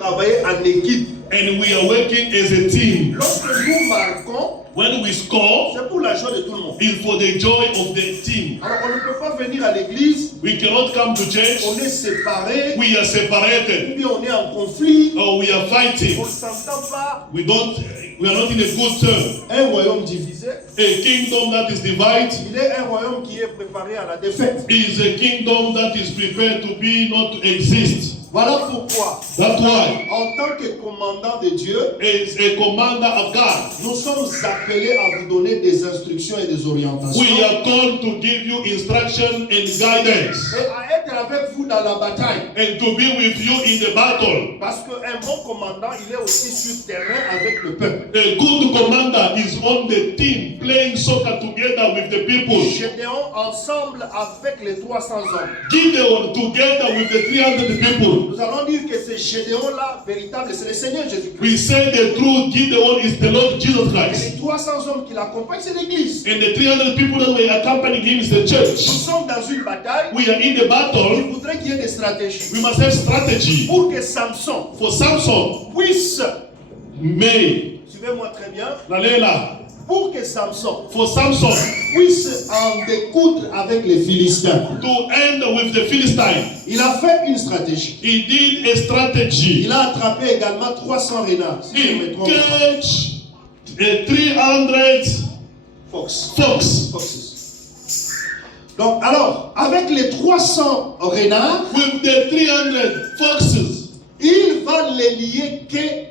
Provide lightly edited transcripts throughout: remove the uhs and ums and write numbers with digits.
Travailler en équipe. And we are working as a team. Lorsque nous marquons, When we score, c'est pour la joie de tout le monde. it's for the joy of the team. Alors on ne peut pas venir à l'église, We cannot come to church. on est séparés, We are ou separated, bien on est en conflit, or we are fighting. on ne s'entend pas. We are not in a good term. Un royaume divisé, A kingdom that is divided il est un royaume qui est préparé à la défaite. is a kingdom that is prepared to be, not to exist. Voilà pourquoi, That's why, en tant que commandant de Dieu, as a commander of God, nous sommes appelés à vous donner des instructions et des orientations. we are called to give you instruction and guidance, Et à être avec vous dans la bataille. and to be with you in the battle. Parce qu'un bon commandant, il est aussi sur terrain avec le peuple. A good commander is on the team playing soccer together with the people. Gédéon ensemble avec les 300 hommes. Gideon together with the 300 people. Nous allons dire que ce Gédéon-là, véritable, c'est le Seigneur Jésus-Christ. We say the true Gideon is the Lord Jesus Et Christ. les 300 hommes qui l'accompagnent, c'est l'Église. And the 300 people that were accompanying him is the Nous church. sommes dans une bataille. We are in the Il battle. faudrait qu'il y ait des stratégies. We must have strategy. Pour que Samson For Samson, puisse, May, suivez-moi très bien, Lalela, pour que Samson for Samson puisse en découdre avec les Philistins, to end with the Philistine, il a fait une stratégie. he did a strategy. Il a attrapé également 300 renards. Si je me He trompe pas. catch 300 fox. Foxes. Donc, alors, avec les 300 renards, With the 300 foxes, il va les lier queue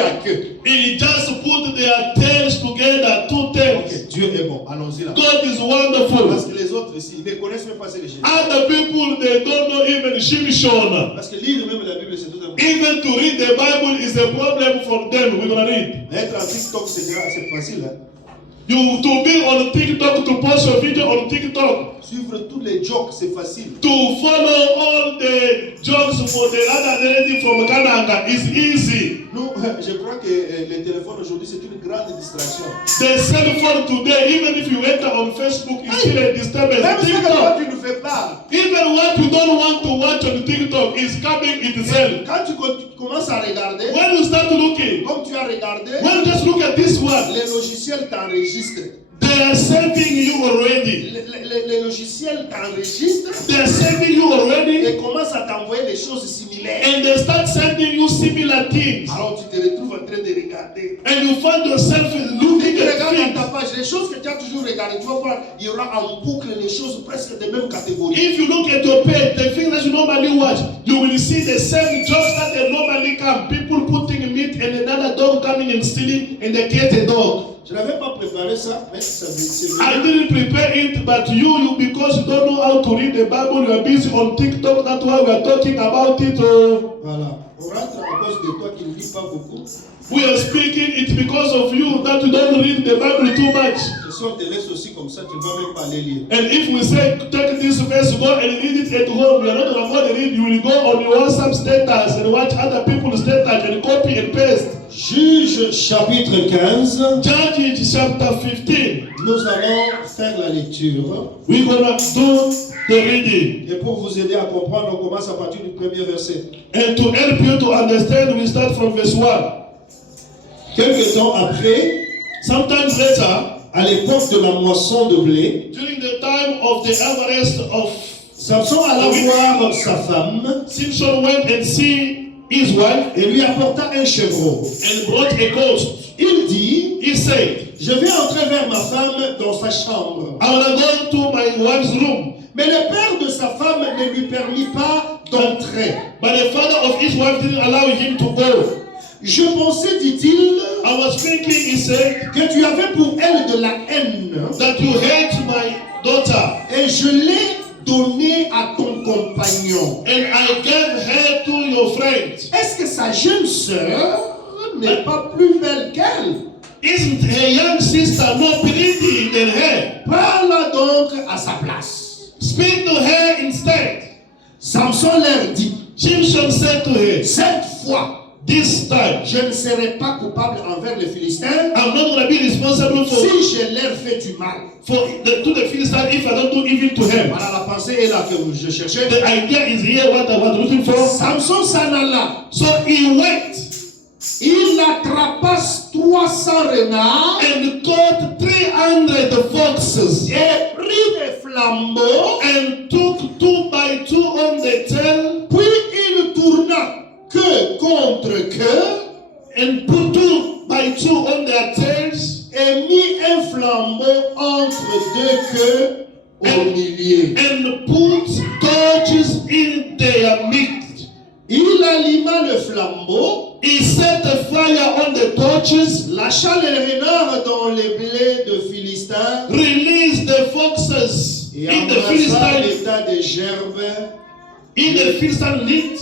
à queue. he just put their tails together, two tails. Ok, Dieu est bon. Allons-y là. God is Parce wonderful. que les autres ici, ils ne connaissent même pas ces légendes. Other people, they don't know even Shimshon. Parce que lire même la Bible, c'est tout un peu. Even to read the Bible is a problem for them. We're gonna read. Être en TikTok, c'est facile. Hein? To be on TikTok, to post your video on TikTok, Suivre tous les jokes, c'est facile. to follow all the jokes for the other lady from Kananga is easy. Nous, je crois que les téléphones aujourd'hui, c'est une grande distraction. The cell phone today, even if you enter on Facebook, is still a disturbance. Même ce que toi, TikTok, tu ne fais pas. even what you don't want to watch on TikTok is coming itself. Quand tu commences à regarder, When you start looking, comme tu as regardé, when you just look at this one, les logiciels t'enregistrent. they are saving you already. Les logiciels t'enregistrent They are saving you already, et commencent à t'envoyer des choses similaires. and they start sending you similar things. Alors tu te retrouves en train de regarder. And you find yourself Si looking tu at regardes things. dans ta page, les choses que tu as toujours regardées, tu vas voir, il y aura en boucle les choses presque de même catégorie. If you look at your page, the things that you normally watch, you will see the same jokes that they normally come. People putting meat and another dog coming and stealing, and they get a dog. Je n'avais pas préparé ça, mais ça c'est I didn't prepare it, but you because you don't know how to read the Bible, you are busy on TikTok. That's why we are talking about it. Voilà. On rentre à cause de toi qui ne lis pas beaucoup. We are speaking it because of you that you don't read the Bible too much. Et si on te laisse aussi comme ça, tu ne vas même pas les lire. And if we say take this verse, go and read it at home, you are not going to read. You will go on your WhatsApp status and watch other people's status and copy and paste. Juge chapitre 15. Judges chapter 15. Nous allons faire la lecture. We're gonna do the reading. Et pour vous aider à comprendre, on commence à partir du premier verset. And to help you to understand, we start from verse 1. Quelque temps après, Sometimes later, à l'époque de la moisson de blé, during the time of the harvest of Samson alla voir sa femme Simpson went and see his wife et lui apporta un chevreau. and brought a goat. Il dit, He said, je vais entrer vers ma femme dans sa chambre. I wanna go to my wife's room. Mais le père de sa femme ne lui permit pas d'entrer. But the father of his wife didn't allow him to go. Je pensais, dit-il, I was thinking, he said, que tu avais pour elle de la haine that you hate my daughter, et je l'ai donnée à ton compagnon. and I gave her to your friend. Est-ce que sa jeune sœur n'est pas plus belle qu'elle? Isn't her young sister more pretty than her? Parle donc à sa place. Speak to her instead. Samson leur dit, Simpson said to her, cette fois, this time, je ne serai pas coupable envers les Philistins I'm not going to be responsible for, si je leur fais du mal. to the Philistines if I don't do evil to him. Voilà, la pensée est là que je cherchais. The idea is here what I was looking for. Samson s'en alla. So he went Il attrapa 300 renards and caught 300 foxes et prit des flambeaux. and took 2 by 2 on the tail Puis il tourna queue contre queue and put 2 by 2 on their tails et mit un flambeau entre deux queues au milieu. and put torches in their midst. Il alluma le flambeau, He set a fire on the torches, lâcha les renards dans les blés de Philistins released the foxes et in the embrassa Philistine l'état des gerbes, need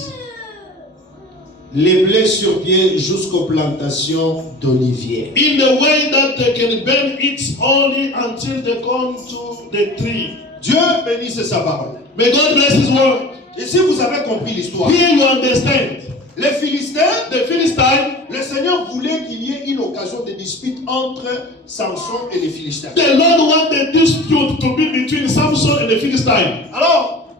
les blés sur pied jusqu'aux plantations d'oliviers. in the way that they can burn it only until they come to the tree. Dieu bénisse sa parole. May God bless His word. Et si vous avez compris l'histoire, Here you understand. les Philistins, The Philistine, le Seigneur voulait qu'il y ait une occasion de dispute entre Samson et les Philistins. the Lord wanted dispute to be between Samson and the Philistine. Alors,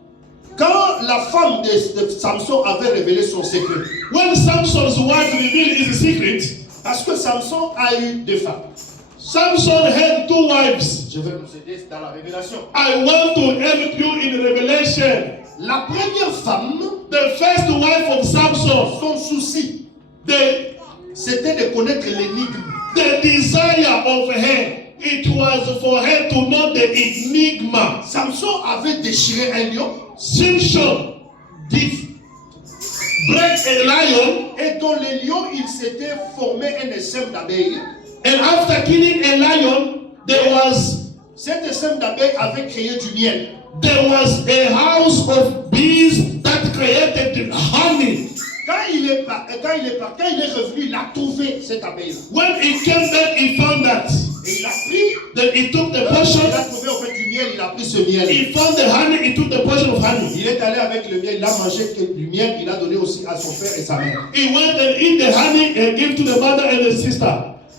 quand la femme de Samson avait révélé son secret, When Samson's wife revealed his secret, parce que Samson a eu deux femmes. Samson had 2 wives. Je vais vous aider dans la révélation. I want to help you in Revelation. La première femme, The first wife of Samson, son souci, the c'était de connaître l'énigme. desire of her, it was for her to know the enigma. Samson avait déchiré un lion, Samson did break a lion, et dans le lion, il s'était formé un essaim d'abeilles. and after killing a lion, Cet essaim d'abeilles avait créé du miel. there was a house of bees that created honey. Quand il est revenu, il a trouvé cette abeille. When he came back, he found that. Et il a pris, Then he took the il portion. a trouvé en fait du miel, il a pris ce miel. He found the honey. He took the portion of honey. Il est allé avec le miel, il a mangé du miel, il a donné aussi à son frère et sa mère. He went and eat the honey and gave to the mother and the sister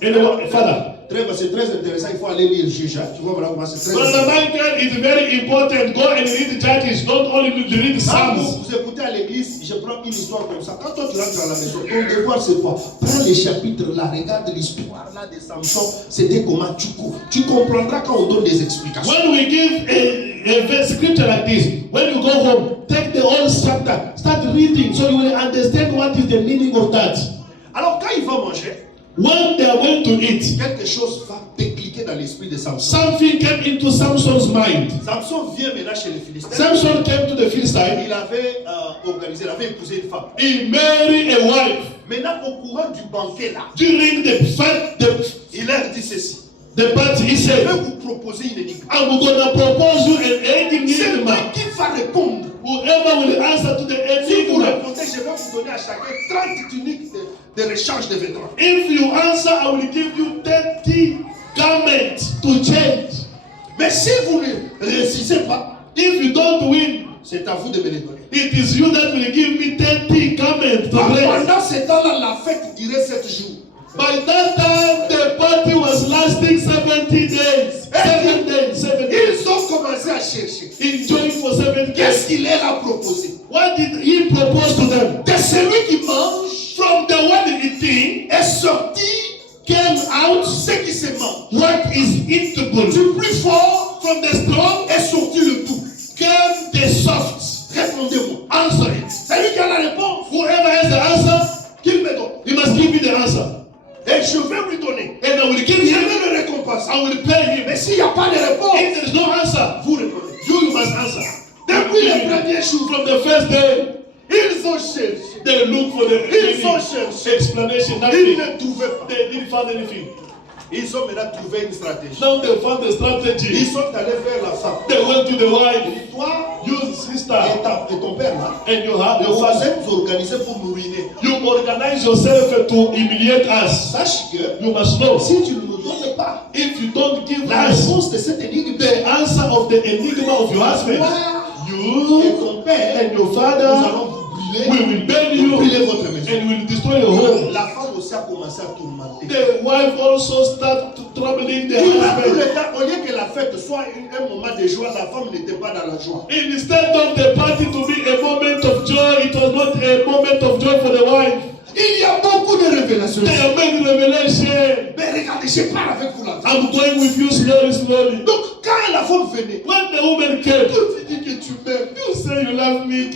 and the father. C'est très intéressant, il faut aller lire Juge. Tu vois, voilà comment c'est très Brother intéressant. Michael, it's very important. Go and read the Judges. Don't only read the Quand Psalms. vous écoutez à l'église, je prends une histoire comme ça. Quand toi tu rentres à la maison, ton devoir c'est quoi? Prends les chapitres là, regarde l'histoire là de Samson, c'était comment tu cours. Tu comprendras quand on donne des explications. When we give a scripture like this, when you go home, take the whole chapter, start reading so you will understand what is the meaning of that. Alors quand il va manger, When they are going to eat, quelque chose va décliquer dans l'esprit de Samson. something came into Samson's mind. Samson vient maintenant chez les Philistins. Samson came to the Philistine. Il avait organisé, il avait épousé une femme. He married a wife. Maintenant, au courant du banquet là, During il leur dit ceci. the party, he Je said, vais vous proposer une énigme. I'm going to propose you an C'est enigma. moi qui va répondre. Whoever will answer to the Si vous enigma, répondez, je vais vous donner à chacun 30 tuniques de rechange de vêtements. if you answer, I will give you 30 garments to change. Mais si vous ne réussissez pas, If you don't win, c'est à vous de me les donner. it is you that will give me 30 garments to wear. Pendant ce temps-là, la fête durait 7 jours. By that time, the party was lasting 70 days. 7 days, 7 days. Ils ont commencé à chercher. Enjoying for 7 days. Qu'est-ce qu'il leur a proposé? What did he propose to them? Que celui qui mange From the one eating est sorti came out ce qui se mange. what is eatable. Du plus fort From the strong est sorti le tout. came the soft. Répondez-moi. Answer it. Celui qui a la réponse, Whoever has the answer, qu'il me donne. he must give me the answer. Et je vais lui donner. And I will give Je him, vais le récompenser. I will pay him. Mais s'il n'y a pas de réponse, If there is no answer, vous répondez. you must answer. Depuis le premier jour, From the first day, ils ont cherché. they look for the Ils ont cherché. explanation. Ils Nothing. ne trouvaient pas. They didn't find anything. Ils ont maintenant trouvé une stratégie. Now they found the strategy. Ils sont allés vers la femme. They went to the wife. Toi You sister et ton père là, and you have your vous father. êtes organisés pour nous ruiner. You organize yourself to humiliate us. Sache que You must know. si tu ne nous donnes pas If you don't give la us réponse de cette énigme, the answer of the enigma of your husband, toi et you ton père, and your nous father, allons vous brûler, we will burn vous you brûler votre maison. and will destroy your aussi a commencé à tourmenter. The wife also started troubling the Tout le husband. temps, au lieu que la fête soit un moment de joie, la femme n'était pas dans la joie. Instead of the party to be a moment of joy, it was not a moment of joy for the wife. Il y a beaucoup de révélations. There are many revelations. Mais regardez, je pars avec vous là. I'm going with you slowly. Donc, quand la femme venait, When the woman came, tu dis que tu m'aimes. you say you love me,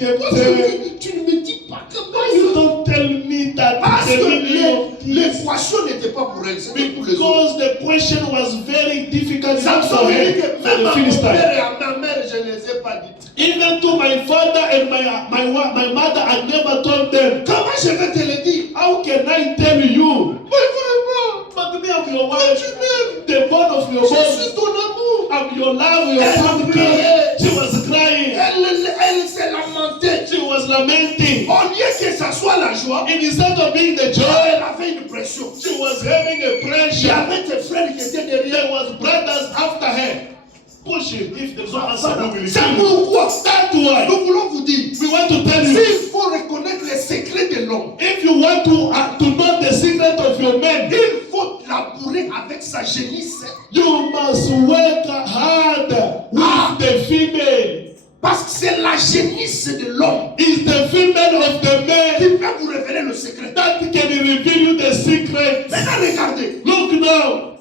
Tu ne me dis pas que you don't tell me that parce the que meaning of this. l'équation n'était pas pour elle, c'était pour les autres. Because the question was very difficult Samson for dit her, que for même the à mon Philistine. père et à ma mère, je ne les ai pas dites. Even to my father and my mother, I never told them. Comment je vais te le dire? How can I tell you? Mais vraiment, But me, I'm your mais wife, tu m'aimes. the bone of your Je bone. suis ton amour. I'm your love, your Elle family. pleurait. She was crying. Elle s'est lamentée. She was lamenting. Au lieu que ça soit la joie, And instead of being the joy, elle avait une pression. she was having a Il y pressure. avait tes frères qui étaient derrière. There was brothers after her. Pushing. If there's no answer, we will C'est see. pourquoi That's why nous voulons vous dire, we want to tell you. s'il faut reconnaître les secrets de l'homme, If you want to know the secret of your man, il faut labourer avec sa génisse. you must work hard with the female. Parce que c'est la génisse de l'homme It's the female of the qui man peut vous révéler le secret. that can reveal you the secret. Maintenant, regardez Look now,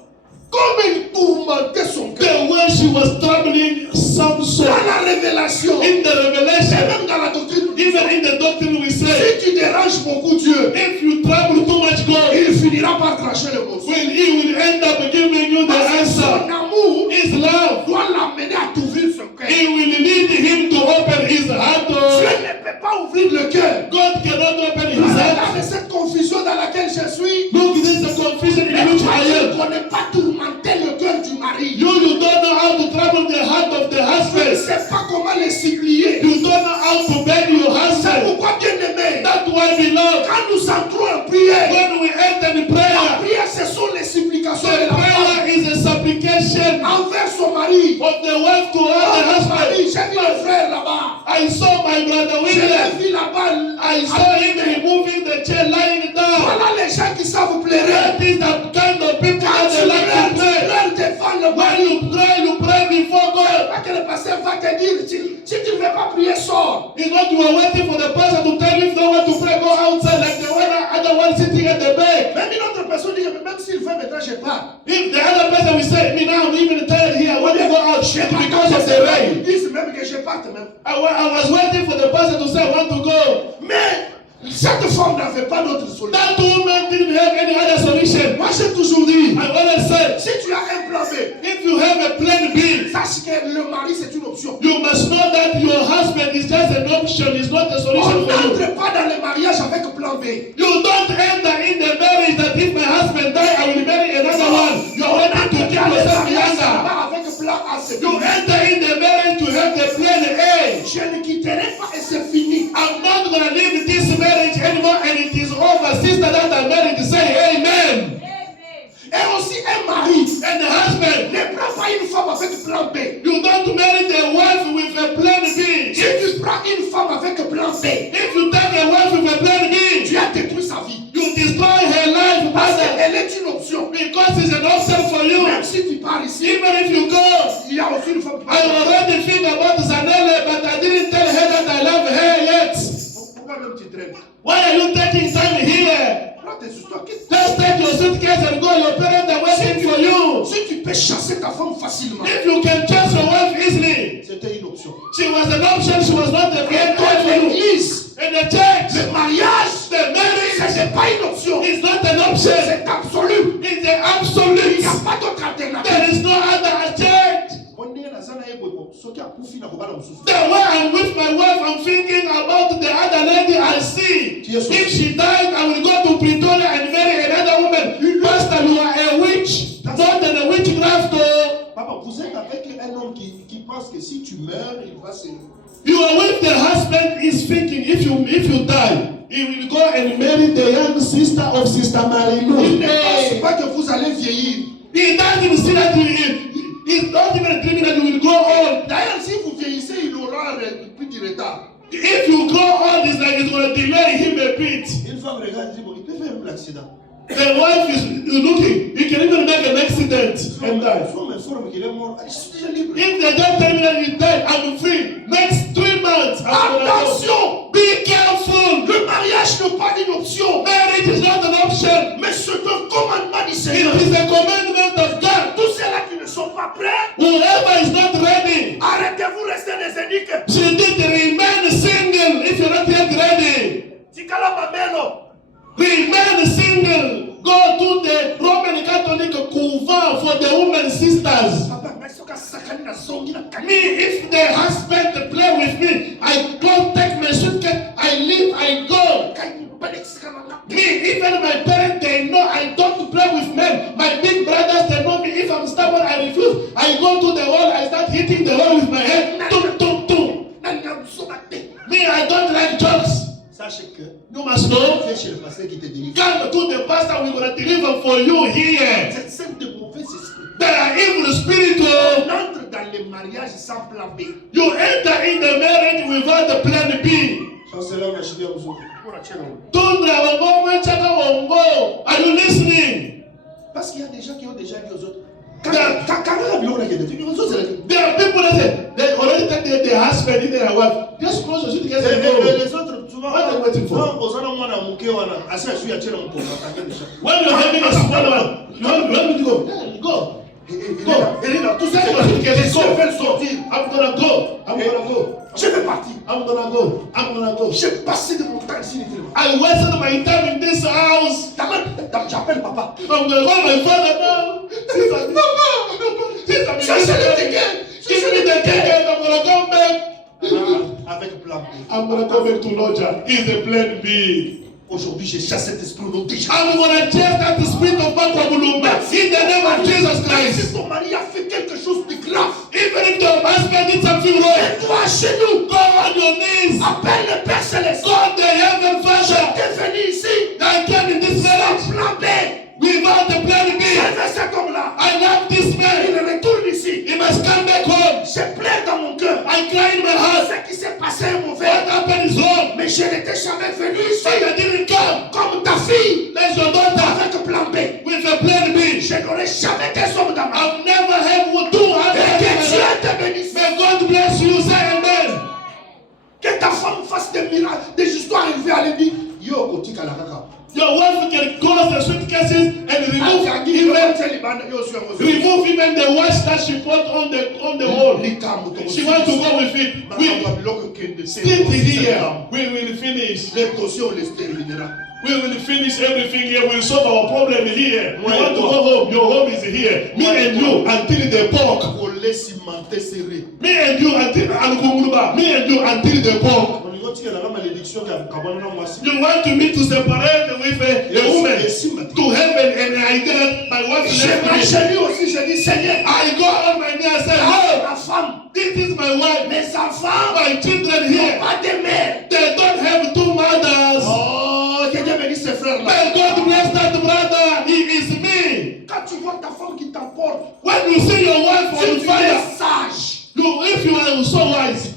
comme il tourmentait son cœur. the way she was troubling Samson. Dans la révélation, et In the revelation, même dans la doctrine, even in the doctrine we say, si tu déranges beaucoup Dieu, if you trouble too much God, il finira par trancher le morceau. he will end up giving you the Parce que answer. son amour His love, doit l'amener à t'ouvrir son cœur. he will lead him to open his heart. Dieu ne peut pas ouvrir le cœur. God cannot open his heart. Regardez cette confusion dans laquelle je suis. Look, this is the confusion in which Toi, I tu ne am. connais pas tourmenter le cœur du mari. You don't know how to trouble the heart of the Tu ne husband. sais pas comment les supplier. You don't know how to beg your C'est husband. pourquoi, bien aimé, That's why, beloved, quand nous entrons en prière, when we enter the la prayer, prière, ce sont les supplications de the la femme prayer is a supplication envers son mari. of the wife to Oh, her mari, husband. j'ai vu le frère là-bas. I saw my brother Je l'ai William. vu là-bas. I saw him removing the chair, lying down. Voilà les gens qui savent pleurer. That is the kind of people Quand that tu they like to pray. pleures devant le When mari. you pray before God. Pas que le pasteur va te dire, si tu ne veux pas prier, sors. It's not you are waiting for the pastor to tell you if you don't want to pray, go outside like the other one sitting at the bed. Même une autre personne dit que même s'il fait maintenant, je pars. If the other person will say, me now, I'm even tired here, I want to go out because of the rain. Ils disent même que je parte même. I was waiting for the pastor to say, I want to go. Mais cette femme n'avait pas d'autre solution. That woman didn't have any other solution. Moi, j'ai toujours dit, I always said, si tu as un plan B, if you have a plan B, sache que le mari, c'est une option. you must know that your husband is just an option, it's not a On solution for you. n'entre pas dans le mariage avec plan B. You don't enter in the marriage that if my husband die, I will marry another one. You are ready to keep yourself younger. Avec plan A, c'est You fini. enter in the marriage to have the plan A. Je ne quitterai pas et c'est fini. I'm not going to leave this marriage anymore and it is over. Sister that are married, say amen. Et aussi un mari And the husband, ne prend pas une femme avec plan B. you don't marry the wife with a plan B. Si tu prends une femme avec plan B, If you take a wife with a plan B, tu as détruit sa vie. you destroy her life Parce brother, qu'elle est une option. because it's an option for you. Même si tu pars ici, Even if you go, il y a aussi une femme qui I already think about Zanele, but I didn't tell her that I love her yet. Pourquoi même tu traînes? Why are you taking time here? Prends tes histoires. Just take your suitcase and go. Your parents are waiting for you. Si tu peux chasser ta femme facilement, If you can chase your wife easily, c'était une option. she was an option. She was not a great wife for you. L'église, In the church, le mariage, the marriage ce n'est pas une option. is not an option. C'est absolu. It's an Il absolute. n'y a pas d'autre alternative. There is no other church. The way I'm with my wife, I'm thinking about the other lady I see. Yes, sir. If she died, I will go to Pretoria and marry another woman. Pastor, you are a witch, not a witchcraft. Papa, vous êtes avec un homme qui pense que si tu meurs, il va se... You are with the husband is thinking if you die, he will go and marry the young sister of Sister Marino. Il ne pense pas que vous allez vieillir. He doesn't see that he's not even dreaming that you will grow old. D'ailleurs, si vous vieillissez, il aura un peu de retard. If you grow old, it's like it's going to delay him a bit. Une femme regarde et dit, bon, il peut faire un accident. The wife is looking. He can even make an accident and die. Si on m'informe qu'il est mort, je suis déjà libre. If they don't tell me that he died, I'm free. Next 3 months. Attention! Be careful. Le mariage n'est pas une option. Marriage is not an option. Mais c'est un commandement du Seigneur. It is a commandment of God. Tous ceux-là qui ne sont pas prêts, Whoever is not ready, arrêtez-vous, restez des éniques. she did remain single if you're not yet ready. Tikala mamelo. Remain single. Go to the Roman Catholic couvent for the women sisters. Me, if the husband play with me, I go take my suitcase, I leave, I go. Me, even my parents, they know I don't play with men. My big brothers, they know me. If I'm stubborn, I refuse. I go to the wall, I start hitting the wall with my head. Tum, tum, tum. Me, I don't like jokes. Sachez que You must know. viens chez le pasteur qui te délivre. Come to the pastor, we're going to deliver for you here. Cette scène de mauvais esprit. There are evil spirits. On entre dans le mariage sans plan B. You enter in the marriage without the plan B. Chancellor Machidia Ouzou. Pour la chaîne. Tundra wongo chaka wongo. Are you listening? Parce qu'il y a des gens qui ont déjà dit aux autres. There are people that say they already take their husband in their wife. Just close your shit together and go. Les autres, souvent, What are you waiting for? When you're having a small one, you want me to go? Yeah, go. Go. Tout ça, je vais sortir. I'm gonna go. I'm gonna go. Je vais partir. I'm gonna go. I'm gonna go. J'ai passé de mon temps ici. I wasted my time in this house. J'appelle papa. I'm gonna call my father now. Cherchez le ticket. Give me the ticket. I'm gonna come back. Avec plan B. I'm gonna come back to Loja. It's a plan B. Aujourd'hui, je chasse cet esprit au nom de Jésus. I'm gonna chase that spirit of Bakwabulumba in the name of Jesus Si Christ. ton mari a fait quelque chose de grave, Even if your husband did something wrong, mets-toi à genoux. go on your knees. Appelle le Père Céleste. God the Heaven Father. T'es venu ici. I came in this village Plan B. without the plan B. J'aime cet homme-là. I love this Il man. retourne ici. He must come back home. Je pleure dans mon cœur. I cry in my heart. Ce qui s'est passé est mauvais. What happened is wrong. Mais je n'étais jamais venu ici. But I didn't come. Comme ta fille. That's your daughter Avec plan B. with a plan B. Je n'aurai jamais des hommes dans ma vie. I've never had 2 Et que husbands. Dieu te bénisse. May God bless you. Say amen. Que ta femme fasse des miracles, des histoires élevées à l'église. Yo, kotika la kaka. Your wife can close the suitcases and remove even the watch that she put on the wall. She wants to go with it. We sit here. We will finish. We will finish everything here. We'll solve our problem here. We want to go home. Your home is here. Me and you until the pork. Me and you until the pork. You want me to separate with a woman to heaven, and I did my wife left me. I go on my knee and say, no, this is my wife. My children here, they don't have 2 mothers. May God bless that brother. He is me. When you see your wife on fire, if you are so wise,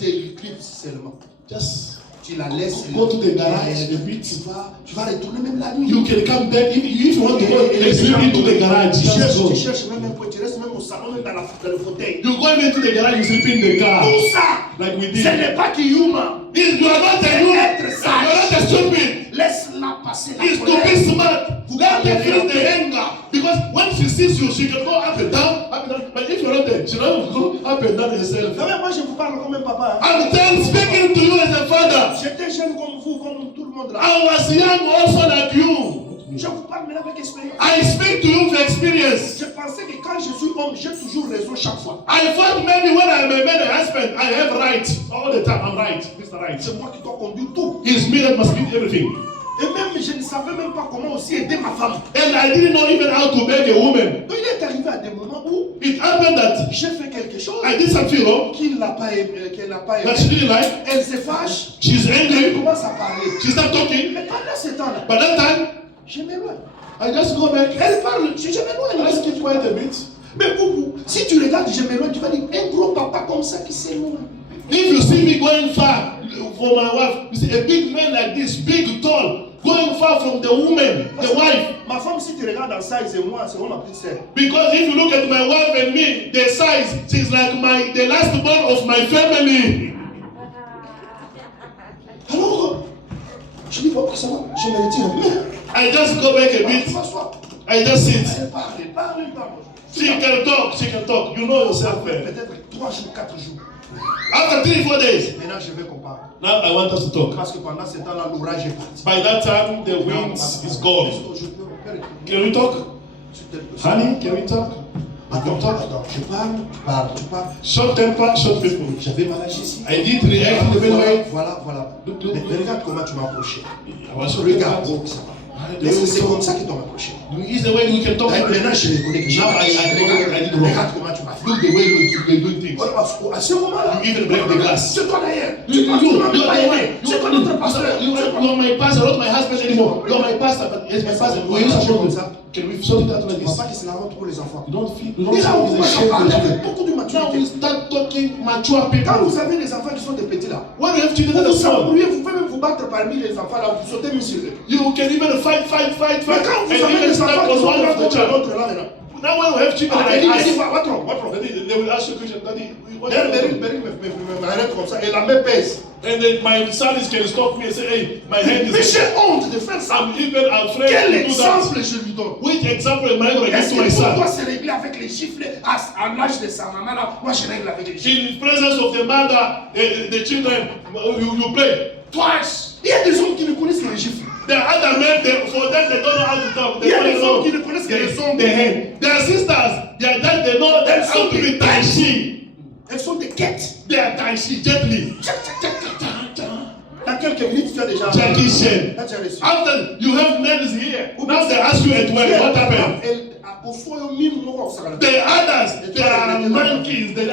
just tu la laisses, go to the garage, the beat. Tu vas retourner même la nuit. You can come back if you want to go and sleep into the garage. Tu cherches même un peu, tu restes même au salon, même dans le fauteuil. You go into the garage, you sleep in the car. Tout ça, like we ce did. n'est pas qui humain. You are not a you. You are not a stupid. Laisse-la passer la It's to colère. be smart. Let her feel the anger. Because when she sees you, she can go up and down, up and down. But if you're not there, she don't go up and down herself. Moi, je vous parle comme un papa. I'm then speaking to you as a father. J'étais jeune comme vous, comme tout le monde là. I was young also like you. Je vous parle maintenant avec expérience. I speak to you for experience. Je pensais que quand je suis homme, j'ai toujours raison chaque fois. I thought maybe when I'm a man and husband, I have right. All the time, I'm right. Mr. Right. C'est moi qui dois conduire tout. It's me that must be everything. Et même, je ne savais même pas comment aussi aider ma femme. And I didn't know even how to beg a woman. Donc, il est arrivé à des moments où It happened that j'ai fait quelque chose I did something wrong qu'elle n'a pas aimé. that she didn't like. Elle se fâche. She's Elle angry. commence à parler. She started talking. Mais pendant ce temps-là, But that time, je m'éloigne. I just go back. Elle parle, je I m'éloigne. just keep quiet a bit. Mais beaucoup, si tu regardes, je m'éloigne, tu vas dire un gros papa comme ça qui s'éloigne. If you see me going far for my wife, you see a big man like this, big, tall, going far from the woman, the wife. Ma femme, si tu regardes en size et moi, c'est ma petite sœur. Because if you look at my wife and me, the size, she's like the last born of my family. Alors, je dis, pourquoi ça va? Je me retire un peu. I just go back a bit. I just sit. Elle parle. She can talk. You know yourself. Peut-être 3 jours, 4 jours. After 3-4 days. Maintenant, je vais qu'on parle. Now I want us to talk. Parce que pendant ce temps-là, l'orage est parti. By that time, the wind is gone. Can we talk? Honey, can we talk? Attends, je parle. Short temper, short people. J'avais mal agi ici. I did react in the same way. Voilà. Mais regarde comment tu m'as approché. I was so Regarde, regard. ça va. C'est comme ça qu'ils t'ont approché. Is the way we can talk. Maintenant, je les connais. Now I did wrong. Regarde comment tu m'as fait. Look the way you do things. À ce moment-là, You even break the glass. c'est toi d'ailleurs. You C'est toi notre pasteur. are my pastor, not my husband anymore. You are my pastor, but yes, my pastor. Oui, ça change comme ça. Can we sort it out like Tu ne vois this? pas que c'est la honte pour les enfants. You don't feel Et là, on it's a commence à shame for parler children. avec beaucoup de Now we maturité. start talking mature Quand people. vous avez des enfants qui sont des petits là, When you have children that vous are vous small, embrouillez, vous pouvez même vous battre parmi les enfants là, vous sautez même sur eux. you can even fight, Mais quand vous and avez even des start enfants qui on sont one là of the contre child. l'autre là maintenant. Now when we have children, Ah, they elle dit, ask, what's wrong? they will ask you a question, Daddy, what's wrong? Beryl m'arrête comme ça et la main pèse. And then my son can stop me and say, hey, my hand Mais is. j'ai honte de faire ça. I'm even afraid Quel to do that. exemple je lui donne? Which example am I going to give Est-ce to my que pour son? toi c'est réglé avec les gifles à l'âge de sa maman là? Moi je règle avec les gifles. In the presence of the mother, the children, you play. Twice. Il y a des hommes qui ne connaissent que les gifles. The other men, for them, they don't know how to talk. Il y They a des don't hommes know qui ne connaissent que les the hommes. hand. Their sisters, their dad, they know how to be tai chi. Elles sont des quêtes. They are tai chi gently. Dans quelques minutes, tu as déjà. Jackie Chan. Là, tu as reçu. After you have nails here, now they ask you at work, what happened? The others, they are monkeys, they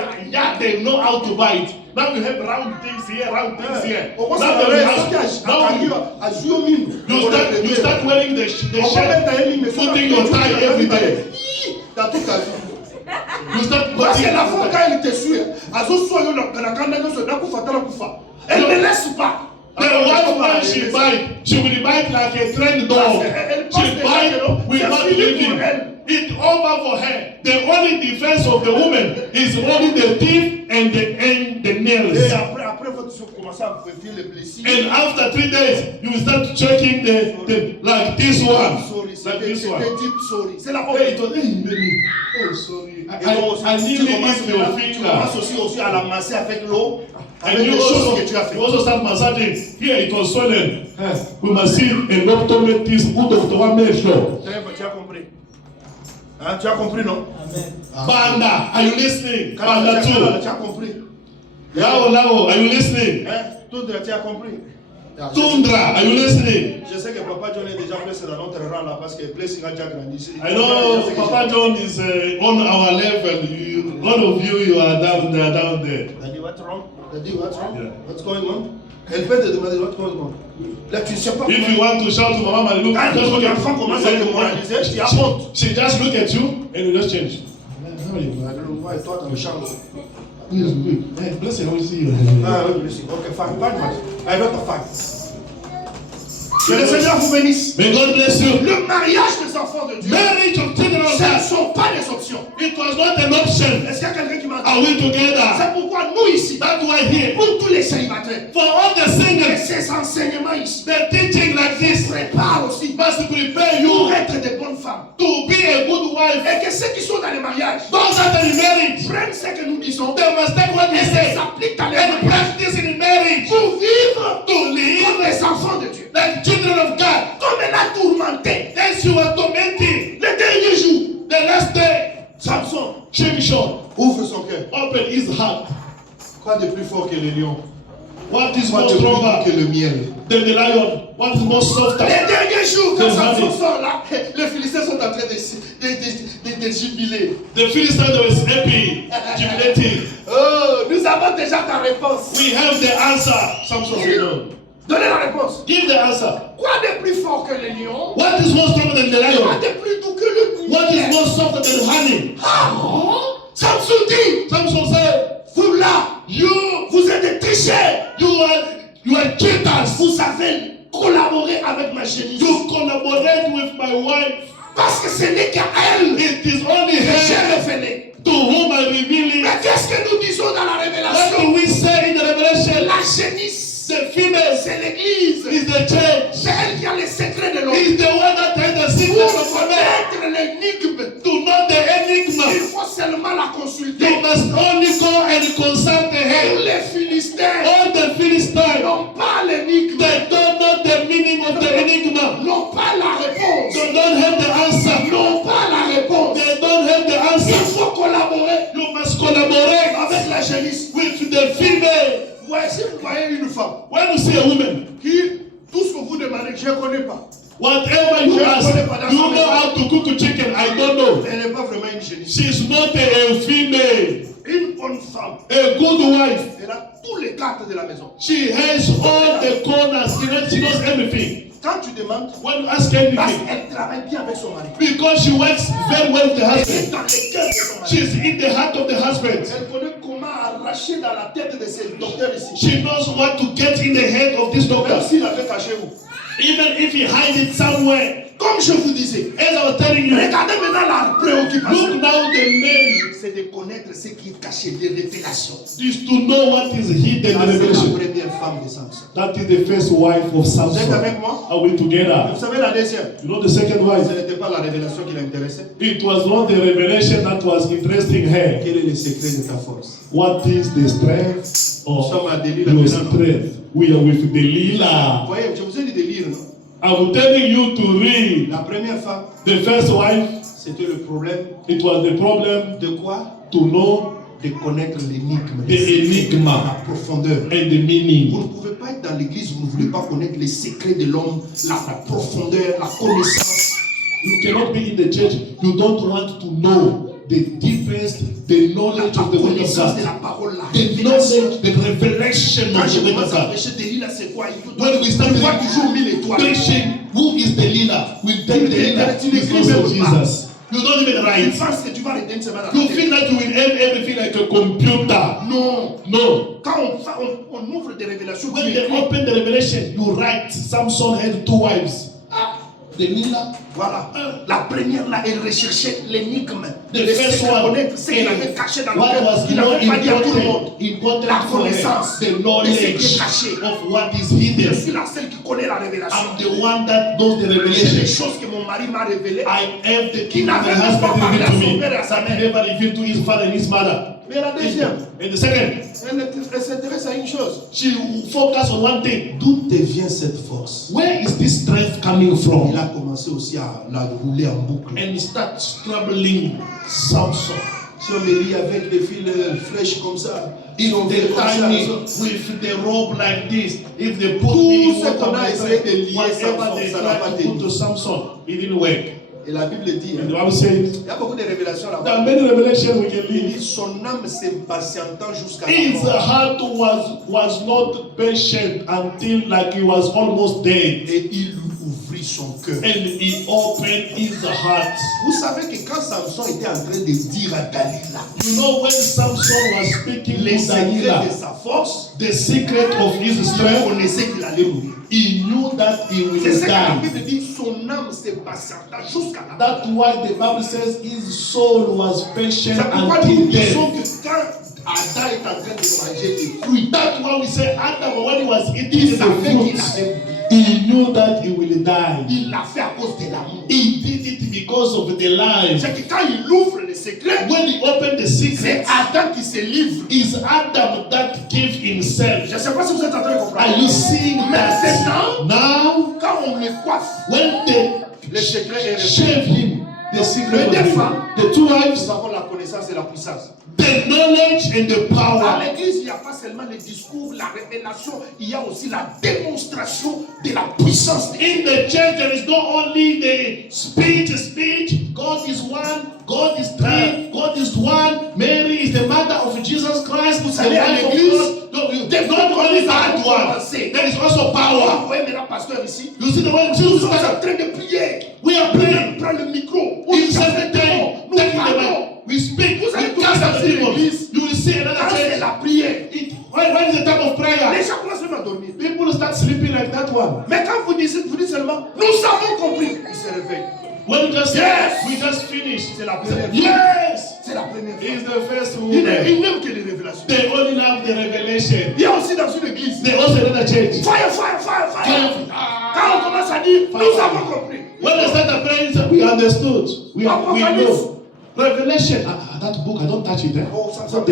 know how to bite. Now you have round things here, round things here. Now they will ask, you start wearing the shirt, putting your tie every day. Dans toute ta vie. You start Parce que putting la fois quand elle te suit, elle ne laisse pas. the wife when she bite, she will bite like a trained dog. She bite without leaving. It's over for her. The only defense of the woman is only the teeth and the Et nails. après vous commencez à vérifier les blessures. And after 3 days, you will start checking the like this one, like this one. C'est la Hey, it honte. was, hey, baby. Oh, sorry. I Tu nearly commences hit your tu finger. commences aussi à la masser avec l'eau, avec And les you choses que tu as fait. also start massaging. Here it was swollen. We must see a doctor make this. Who doctor want make sure? Tu as compris? Hein, tu as compris, non? Banda, are you listening? Tu Banda too. as compris? Lao, are you listening? Hein? Tundra, tu as compris? Tundra, are you listening? Je sais que Papa John est déjà placé dans notre rang là parce que Blessing a déjà grandi. I know Papa John is on our level. All of you are down there, Daddy, what's wrong? Daddy, what's wrong? Yeah. What's going on? Elle peut te demander what's going on. Là, tu ne sais pas. If you want to shout to Mama, look, Quand just look at l'enfant commence à te moraliser, tu as honte. She just look at you and you just change. Et toi, tu me changes. Hey, blessing, I will see you. Ah oui, Blessing. Ok, fine, I don't fight. Que le Seigneur vous bénisse. May God bless you. Le mariage des enfants de Dieu, Marriage of children of ce ne God. sont pas des options. It was not an option. Est-ce qu'il y a quelqu'un qui m'a Are dit? we together? C'est pourquoi nous ici, That's why here, pour tous les célibataires, for all the et singers, ces enseignements ici, the teaching like this prépare aussi must prepare pour you être des bonnes femmes. to be a good wife. Et que ceux qui sont dans les mariages Those that are in marriage, prennent ce que nous disons they must take what we et say s'appliquent dans les and mariages practice in marriage pour vivre to comme live les enfants de Dieu. like children of God. Comme elle a tourmenté As you are tormenting le dernier jour, the last day, Samson Shimshon, ouvre son cœur. open his heart. Quoi de plus fort que le lion? What is Quoi more de plus doux stronger que le miel? than the lion? What is more softer? Les derniers jours, quand C'est Samson vrai. sort là, les Philistins sont en train de jubiler. The Philistines was happy, jubilating. Oh, nous avons déjà ta réponse. We have the answer. Samson said no. Donnez la réponse. Give the answer. Quoi de plus fort que le lion? What is more stronger than the Quoi lion? de plus doux que le What miel? is more softer than honey? Ah, Samson dit, Samson said, vous là, vous êtes des tricheurs. you are cheaters. Vous avez collaboré avec ma génie. You collaborate connect with my wife. Parce que ce n'est qu'à elle It is only que j'ai her révélé. to whom I reveal it. Mais qu'est-ce que nous disons dans la What révélation? do we say in the revelation? La génisse, The female c'est l'église. is the church. C'est elle qui a les secrets de l'homme. Is the one that has the secret Pour of the man. connaître l'énigme, To know the enigma, il faut seulement la consulter. you must only go and consult the Tous head. les Philistins All the Philistines, n'ont pas l'énigme, they don't know the meaning of the enigma. n'ont pas la réponse, They don't have the answer. n'ont pas la réponse. They don't have the Il answer. faut collaborer You must collaborate avec la génisse. with the female. Ouais, si vous voyez une femme When you see a woman, qui, tout ce que vous demandez, je ne connais pas. whatever you ask, you know how to cook a chicken. I don't know. Elle n'est pas vraiment une génisse. She's not a female. Une bonne femme, A good wife. elle a tous les cartes de la maison. She has all the corners. She knows everything. Quand tu demandes, When you ask parce anything, qu'elle travaille bien avec son mari. because she works very well with the Elle est husband. dans les cœurs de son mari. She's in the heart of the husband. Elle connaît comment arracher dans la tête de ces docteurs ici. She knows what to get in the head of this Même doctor. s'il avait caché où. Even if he hides it somewhere. Comme je vous disais, As I was telling you, regardez maintenant la préoccupation. look now the name C'est de connaître ce qui est caché des révélations. is to know what is hidden Ça, in the c'est la revelation. première femme de Samson. That is the first wife of Vous êtes Samson. avec moi? Are we together? Vous savez la deuxième? You know the second wife? Ce n'était pas la révélation qui l'intéressait. It was not the revelation that was interesting her. Quel est le secret de ta force? What is the strength Nous of sommes à Delilah your maintenant. strength? We are with Vous Delilah. voyez, je vous ai dit de lire, non? I'm telling you to read. La première femme, The first wife, c'était le problème it was the problem de quoi? to know De connaître l'énigme. the enigma La profondeur. and the meaning. Vous ne pouvez pas être dans l'église, vous ne voulez pas connaître les secrets de l'homme, la profondeur, la connaissance. You cannot be in the church. You don't want to know the deepest, the knowledge La of the word of connaissance de God. la parole, la The révélation. knowledge, the revelation Quand of je the word commence of à God. prêcher Delilah, c'est quoi? Il faut When we start on voit toujours 1000 étoiles. preaching, who is Delilah? We take Delilah Tu n'écris because of même pas. Jesus. You don't even Tu write. penses que tu vas arrêter une semaine à la You tête. feel that you will have everything like a computer. Non. No. Quand on ouvre des révélations, When tu they écris. open the revelation, you write. Samson had 2 wives. Delilah. Voilà. La première là, elle recherchait l'énigme. The Le first secret, one, connaître ce qu'il avait caché dans le what cœur. was Il more n'avait pas dit à tout le monde. important La for her, connaissance the de ce qui est knowledge caché. of what is Je hidden. suis la seule qui connaît la révélation. I'm the one that knows the J'ai des revelation. choses que mon mari m'a révélées. I have the Qui king of n'avait my même husband pas parlé à revealed to son me père et à sa that he mère. never revealed to his father and his mother. Mais la deuxième, And the second, elle s'intéresse à une chose. she focused on one thing. D'où te vient cette force? Where is this strength coming from? Il a commencé aussi à la rouler en boucle. And start struggling Samson. Si on me lit avec des fils fraîches comme ça, If on they fait comme tie ça, me ça. with the rope like this, if they put Tout me in ce water qu'on a like essayé that, de lier whatever Samson, they ça n'a pas tried to put tenu. to Samson, it didn't work. Et la Bible dit, And the hein, Bible says, il y a beaucoup de révélations there are là-bas. many revelations we can Il read. dit, son âme s'impatientant jusqu'à la His mort. heart was not patient until like he was almost dead. Et il ouvrit son cœur. And he opened his heart. Vous savez que quand Samson était en train de dire à Dalila You know when Samson was speaking les to secrets Delilah, de sa force, the secret of his il strength, connaissait qu'il allait mourir. he knew that he will C'est ce que la die. Bible dit, son âme s'impatienta jusqu'à la mort. That's why the Bible says his soul was patient C'est pourquoi until nous disons death. que quand Adam est en train de manger des fruits, That's why we say Adam, when he was il eating the savait qu'il fruits, allait mourir. he knew that he will die. Il l'a fait à cause de l'amour. He did it because of the life. C'est que quand il ouvre le secret, When he opened the c'est secret, Adam qui se livre. it's Adam that gave himself. Je ne sais pas si vous êtes en train de comprendre. Are you seeing that? Maintenant, Now, quand on le coiffe, when they le secret est révélé. shave him, the secret les of deux him, femmes, the 2 nous wives, avons la connaissance et la puissance. the knowledge and the Dans power. l'église, il n'y a pas seulement le discours, la révélation, il y a aussi la démonstration de la puissance. In the church, there is not only the speech. God is one, God is three, God is one. Mary is the mother of Jesus Christ, the savez, à wife of l'église, God. No, not only that one, there is also Vous power. voyez maintenant, pasteur ici, You see the way nous Jesus sommes en started? train de prier. We are praying. Prends le micro. In 7 days, Nous taking the parlons. mic. We speak. Vous allez We cast out the trouver demons. l'église. You will see another Quand c'est church. la prière, When is the time of prayer? les gens commencent même à dormir. People start sleeping like that one. Mais quand vous dites seulement, nous avons compris. we just finished. C'est la première fois. Yes! C'est la première fois. He's the first Il woman. n'aime que les révélations. They only love the revelation. Il y a aussi dans une église. They also in the church. Fire, fire, fire, fire. Fire. Quand on commence à dire, nous avons compris. When they start praying, we understood. We know. Revelation. That book, I don't touch it. Oh, ça me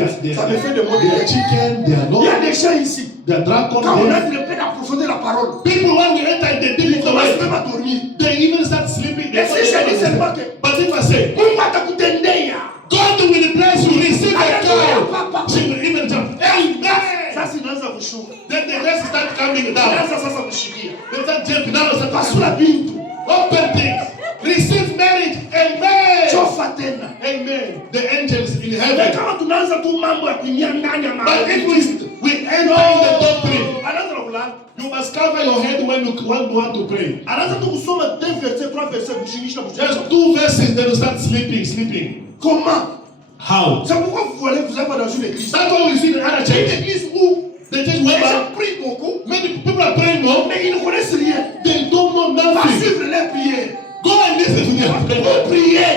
fait de mots They are de chicken, they are Il y a not. des gens ici. They are dragon. Quand on entre en train d'approfondir la parole, People, when we enter the deep ils of the commencent word, même à dormir. they even start sleeping. Et si je dis seulement que But if I say, on va t'écouter Ndeya, God will bless you, receive a cow, she will even jump. ça Amen. c'est dans un bouchon. Then the rest start coming Ça, down. ça me chie. They start jumping down. Start Pas sous la Bible. open things. Receive marriage. Amen. Chofa tena. Amen. The angels in Mais heaven. kama tunaanza tu mambo ya kuingia ndani ya But if maandiko, we enter in the doctrine, anaanza na kulala. you must cover your head when you want to pray. Anaanza tu kusoma 2 versets, 3 versets kushingisha kushingisha. Just 2 verses, then you start sleeping. Comment? How? C'est pourquoi vous allez vous êtes pas dans une église. That's what we see in other Une church. église où The church les where gens prient beaucoup, many people are praying more, mais ils ne connaissent rien. they don't know Va nothing. suivre les prières. Go and listen to their Vous prayer. priez.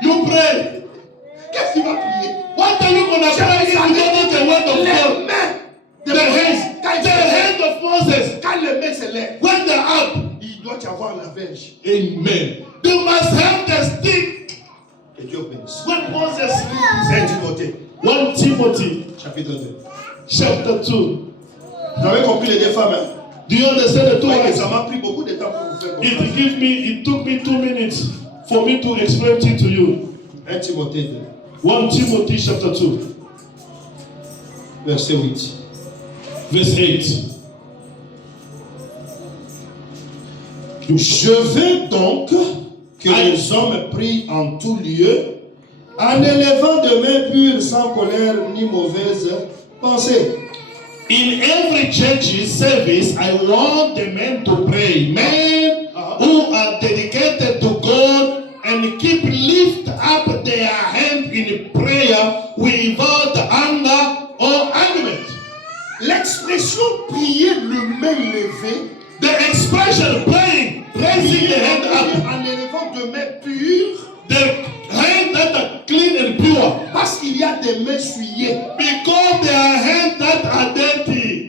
You pray. Qu'est-ce qu'il va prier? What are you going to pray if you don't know the word of Les God? mains de The Moïse, hand, quand il the se lève, hand of Moses, quand les mains se lèvent, when they're up, il doit y avoir la verge. amen. They must have the stick. Que Dieu bénisse. When Moses, 1 Timothée, 1 Timothy chapitre 2. chapter 2. Vous avez compris les deux femmes, hein? Do you understand the two Ouais, words? ça m'a pris beaucoup de temps pour vous faire comprendre. It took me 2 minutes for me to explain it to you. 1 Timothée 2, 1 Timothy chapter 2, verset 8. verse 8. Je veux donc que les hommes prient en tout lieu, en élevant de mains pures, sans colère ni mauvaise pensée. In every church's service, I want the men to pray. Men who are dedicated to God and lift up their hand in prayer without anger or argument. L'expression prier le main levée, The expression praying, raising the hand up, en élevant de mains pures, the hand that are clean and pure, parce qu'il y a des mains souillées. because there are hands that are dirty.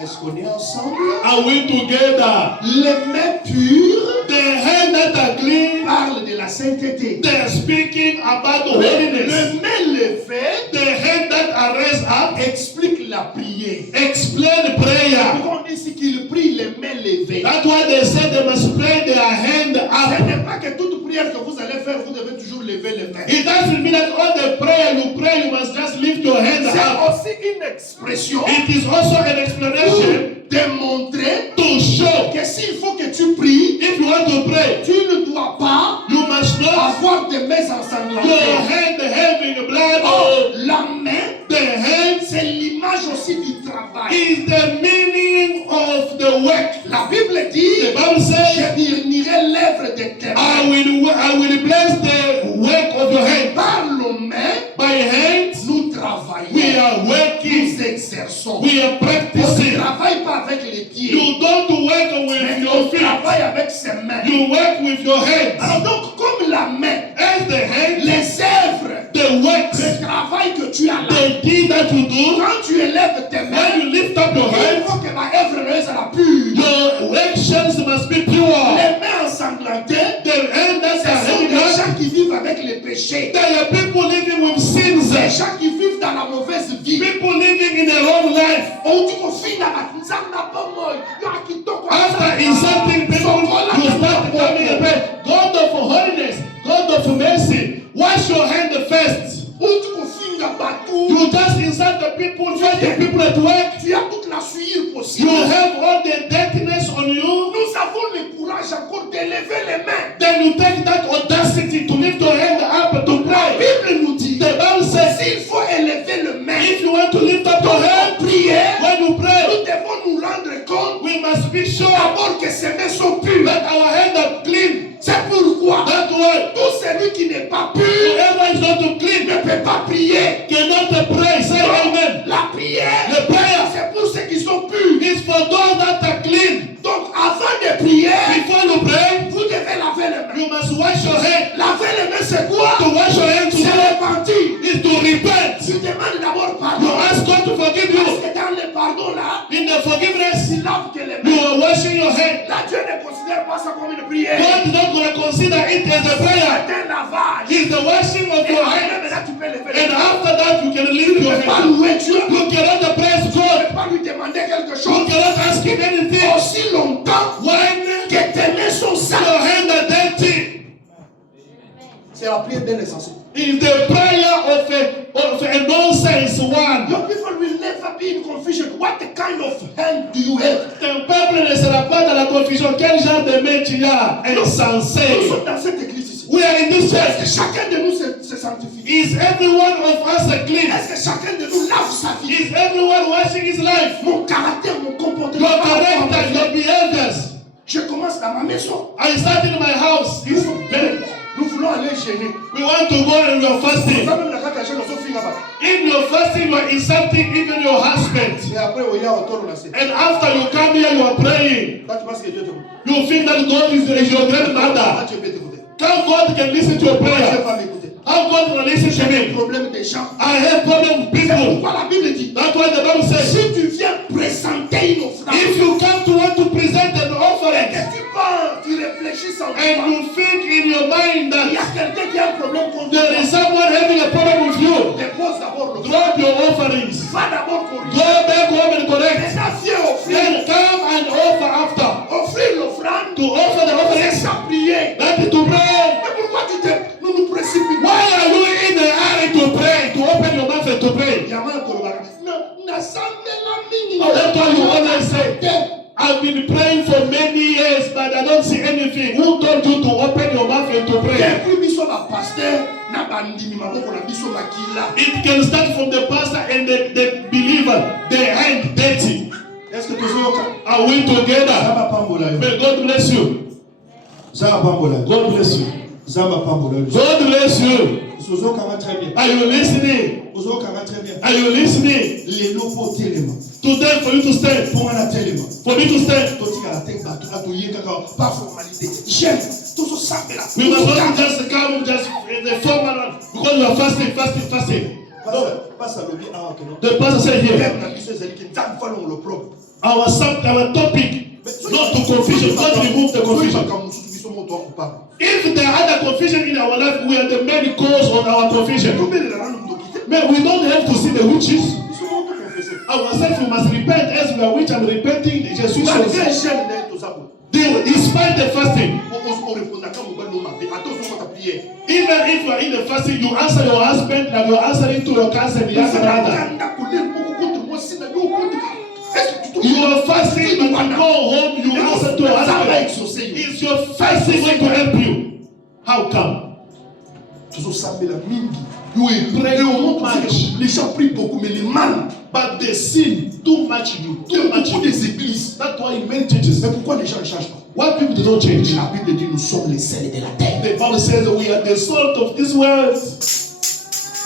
Est-ce qu'on est ensemble? Are we together? Les mains pures The hands that are clean, parlent de la sainteté. they are speaking about the holiness. Le main levée The hands that are raised up explique la prière. explain prayer. Pourquoi on dit ici qu'ils prient les mains levées? That's why they said they must pray their hand Ce up. n'est pas que toute prière que vous allez faire, vous devez toujours lever les mains. It doesn't mean that all the prayer you pray, you must just lift your hand C'est up. aussi une expression It is also an explanation pour démontrer to show que s'il faut que tu pries, if you want to pray, tu ne dois pas you must not avoir des mains your ensanglantées. hand having blood. Oh, la main, The hand c'est l'image aussi du travail. is the meaning of the work. La Bible dit, The Bible says, je bénirai l'œuvre de tes mains. I will bless the work of your hand. Par nos mains, By hands, nous travaillons. we are working. Nous exerçons. We are On ne practicing. travaille pas avec les pieds, You don't work with mais your on feet. travaille avec ses mains. You work with your hands. Alors donc, comme la main, As the hand, les œuvres, the works, le travail que tu as là, the deed that you do, quand tu élèves tes mains, when you lift up your il hands, faut que ma œuvre reste à la pure. your actions must be pure. Les mains ensanglantées, The hand that ce are sont having des us, gens qui vivent avec les péchés. there are people living with sins. Des gens qui vivent dans la mauvaise vie. People living in the wrong life. On dit qu'on finit dans la nzamba pas moi. Yo akitoko. After insulting people, you start coming and pray, God of holiness, God of mercy, wash your hand first. On dit qu'on finit dans bateau. You just insult the people, fight the people at work. Tu as toute la souillure You possible. have all the dirtiness on you. Nous avons le courage encore d'élever les mains. Then you take that audacity to lift your hand up to La pray. Bible nous dit, The Bible says, s'il faut élever le main, if you want to lift up your hand, pour prier, when you pray, nous devons nous rendre compte we must be sure d'abord que ces mains sont pures. that our hands are clean. C'est pourquoi That's why tout celui qui n'est pas pur whoever is not clean ne peut pas prier. cannot pray. Say amen. La prière, The prayer c'est pour ceux qui sont purs. is for those that are clean. Donc avant de prier, Before you pray, vous devez laver les mains. you must wash c'est quoi? To wash your hands C'est repentir. is to repent. Tu demandes d'abord You pardon. ask God to forgive Parce you. que dans le pardon là, In the forgiveness, il lave que les you mains. are washing your hands. Là, Dieu ne considère pas ça comme une prière. God is not going to consider it as a prayer. C'est un lavage. It's the washing of Et your après, hands. maintenant, tu peux lever And les mains. after that, you can lift Tu your ne peux pas hands. louer Dieu. Tu You cannot praise ne God. peux pas lui demander quelque You chose. cannot ask him anything. Aussi longtemps When que tes mains sont your sales. hands are dirty, C'est la prière d'un insensé. is the prayer of a nonsense one. Your people will never be in confusion. What kind of hand do you have? Ton peuple ne sera pas dans la confusion. Quel genre de main tu as? Nous Insensé. sommes dans cette église ici. We are in this Est-ce que church. chacun de nous se sanctifie? Is every one of us a clean? Est-ce que chacun de nous lave sa vie? Is everyone washing his life? Mon caractère, mon comportement. Your character, your behaviors. Je commence dans ma maison. I start in my house. It's bad. Nous voulons aller gêner. We want to go and you're fasting. Même la carte à gêner, on s'en fout là-bas. In your fasting, you are insulting even your husband. Et après, on y a autour, on a fait. And after you come here, you are praying. Là, tu penses que Dieu te voit. You think that God is your Là, grandmother. tu peux t'écouter. How God can listen to your Dieu prayer? va m'écouter. How God can listen to J'ai des me? problèmes des gens. I have problem with C'est people. pourquoi la Bible dit, That's why the Bible says, si tu viens présenter une offrande, if you come to want to present an et offering que tu penses, tu réfléchis sans and toi, you think in your mind il y that a quelqu'un qui a un problème contre there toi, is someone having a problem with you, dépose d'abord l'offrande. drop your offerings. Va d'abord Go corriger. back home and correct. Maintenant, viens offrir. Then come and offer after. Offrir l'offrande, To offer the c'est offering, ça prier. that is to pray. Mais pourquoi nous nous précipitons? Why are you in a hurry to pray? To open your mouth and to pray? Il y a mal pour le bac. Non, That's why you always say, I've been praying for many years, but I don't see anything. Who told you to open your mouth and to pray? Depuis biso ba pasteur na bandimi maboko na biso makila. It can start from the pastor and the believer, the hand dirty. Est-ce que tozoyoka? Are we together? Zaba pambola yo. May God bless you. Zaba pambola. God bless you. Zaba pambola. God bless you. Zozoka va très bien. Are you listening? Zozoka va très bien. Are you listening? Les locaux téléma. Today for you to stand. Pour la téléma. For me to stand. Totika la tête bateau atoyer kaka pas formalité. J'aime. Tozo sambela. We must not just come just in the formal one because we are fasting. Passe à l'objet ah ok non. The pastor said here, Même na biso ezali ki nzambe fa le propre. our topic, not to confusion, not remove the confusion. If there are other confusion in our life, we are the main cause of our confusion. Man, we don't have to see the witches. Ourselves, we must repent as we are witch and repenting. Jesus despite the fasting, even if you are in the fasting, you answer your husband and you are answering to your cousin, your brother. You are fasting, but you go home, you answer to your husband. Is your fasting going to help you? How come? You pray too much. Les gens prient beaucoup, mais les mal. But they sin too much in you. Too much in des églises. That's why in many churches. Mais pourquoi les gens ne changent pas? Why people do not change? La Bible dit nous sommes les sels de la terre. The Bible says that we are the salt of this world.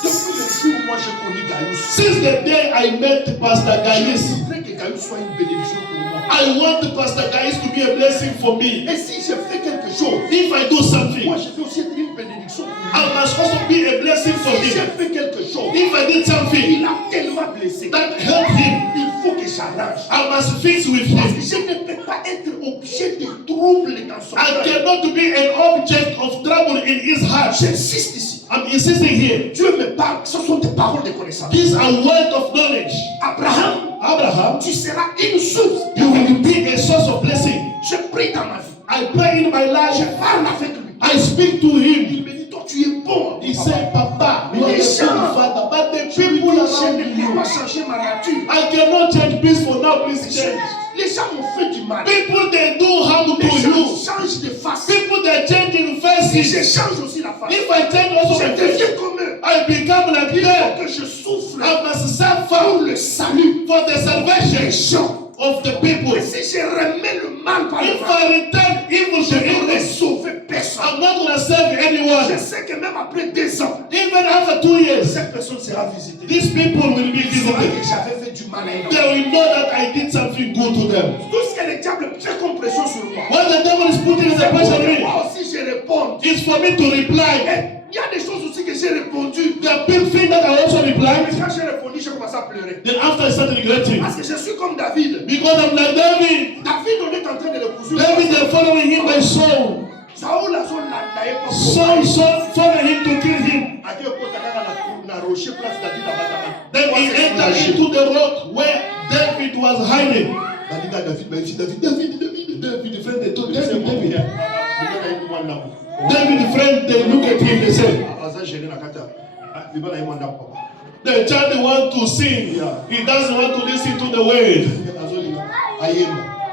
Depuis le jour où moi j'ai connu Gaius, Since the day I met Pastor Gaius, je voudrais que Gaius soit une bénédiction pour moi. I want Pastor Gaius to be a blessing for me. Et si je fais quelque chose, If I do something, moi je veux aussi être une bénédiction pour lui. I must also be a blessing for Si j'ai him. fait quelque chose, If I did something il a tellement blessé. that helped him, Il faut que j'arrange. I must fix with Parce que him. je ne peux pas être objet de trouble dans son I cœur. cannot be an object of trouble in his heart. J'insiste ici. I'm insisting here. Dieu me parle, ce sont des paroles de connaissance. These are words of knowledge. Abraham, tu seras une source. You will be a source of blessing. Je prie dans ma vie. I pray in my Je life. parle avec lui. I speak to him. Il me dit, toi tu es bon. He said, Papa, you are Mais the les good gens, father. But the je people around ne peux you, pas changer ma nature. I cannot change peace for now. Please change. Les gens m'ont fait du mal. People, they do harm Les to gens you. changent de face. People, they change in Si faces. je change aussi la face, If I change also je my face, deviens comme eux. I become like Il faut them. que je souffre I must pour suffer le salut for the des salvation gens. of the people. Et si je remets le mal par le If bas, I return evil je to ne vais evil, sauver personne. I'm not going to save Je anyone. sais que même après 2 ans, Even after 2 years, cette personne sera visitée. these people will be Ils sauront visited. que j'avais fait du mal à un homme. They will know that I did something good to them. Tout ce que le diable fait comme pression sur moi, When the devil is putting the c'est pressure on pour que me, moi aussi je réponds. it's for me to reply. Il y dit que j'ai répondu. There are people think that I also Mais replied. quand j'ai répondu, j'ai commencé à pleurer. Then after I started regretting. Parce que je suis comme David. Because I'm like David. David, on est en train de le poursuivre. David, they're following him by soul. Saoul a son naïe comme Saul followed him to kill him. a dit au côté na rocher place David à Batama. Then he entered into the rock where David was hiding. David a David, David, friend, they told David. David, friend, they look at him, they say, the child wants to sing. He doesn't want to listen to the word.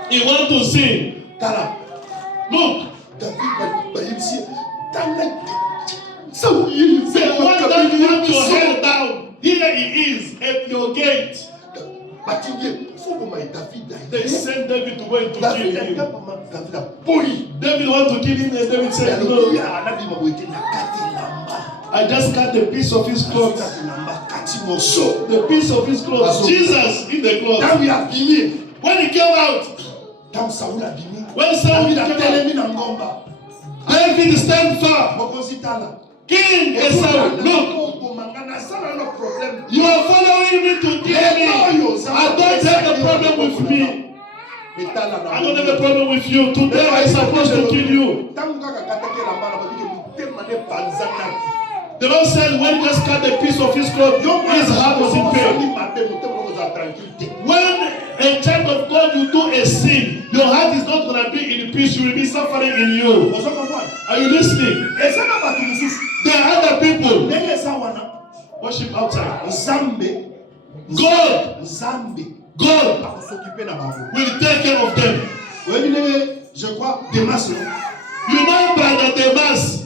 He wants to sing. Look. Say, one that you want your head down. Here he is at your gate. They sent David to go and to kill him. David want to kill him, and David said, no. I just cut the piece of his clothes. The piece of his clothes. Jesus in the clothes. When he came out, when Saul came out, David stand firm. King Esau, look. You are following me to kill me. I don't have a problem with me. I don't have a problem with you. Today I'm supposed to kill you. The Lord said when he just cut the piece of his cloth, his heart was in pain. When a child of God you do a sin, your heart is not going to be in peace. You will be suffering in you. Are you listening? There are other people worship outside. God will take care of them. You know, brother Demas,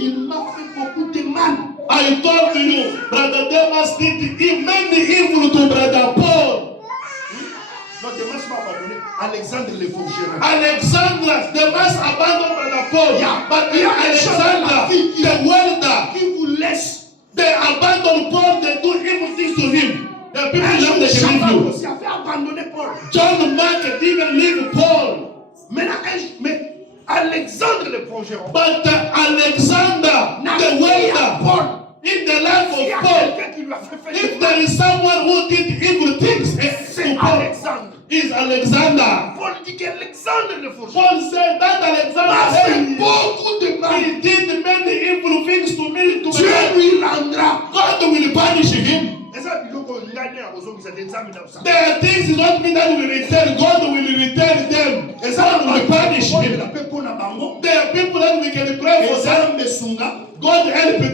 il m'a fait beaucoup de mal. I told you, brother Demas did many evil to brother Paul. Non, Demas m'a abandonné. Alexandre le forgeron. Alexandre, Demas abandoned brother Paul. Yeah. But Alexander, the welder, Qui vous laisse. they abandon Paul, they do evil things to him. The people love the Shammah evil. aussi a fait abandonner Paul. John Mark even leave Paul. Mais Alexandre le forgeron. But Alexander, the welder, in the life of Paul, if there is someone who did evil things, C'est Alexandre. Is Alexander. Paul dit qu'Alexandre le forgeron Paul said that m'a Alexander fait beaucoup de mal. he did many evil things to me. To Dieu me. lui rendra. God will punish him. There are things it don't mean that we will return. God will return them. God will punish him. There are people that we can pray for them. God help them.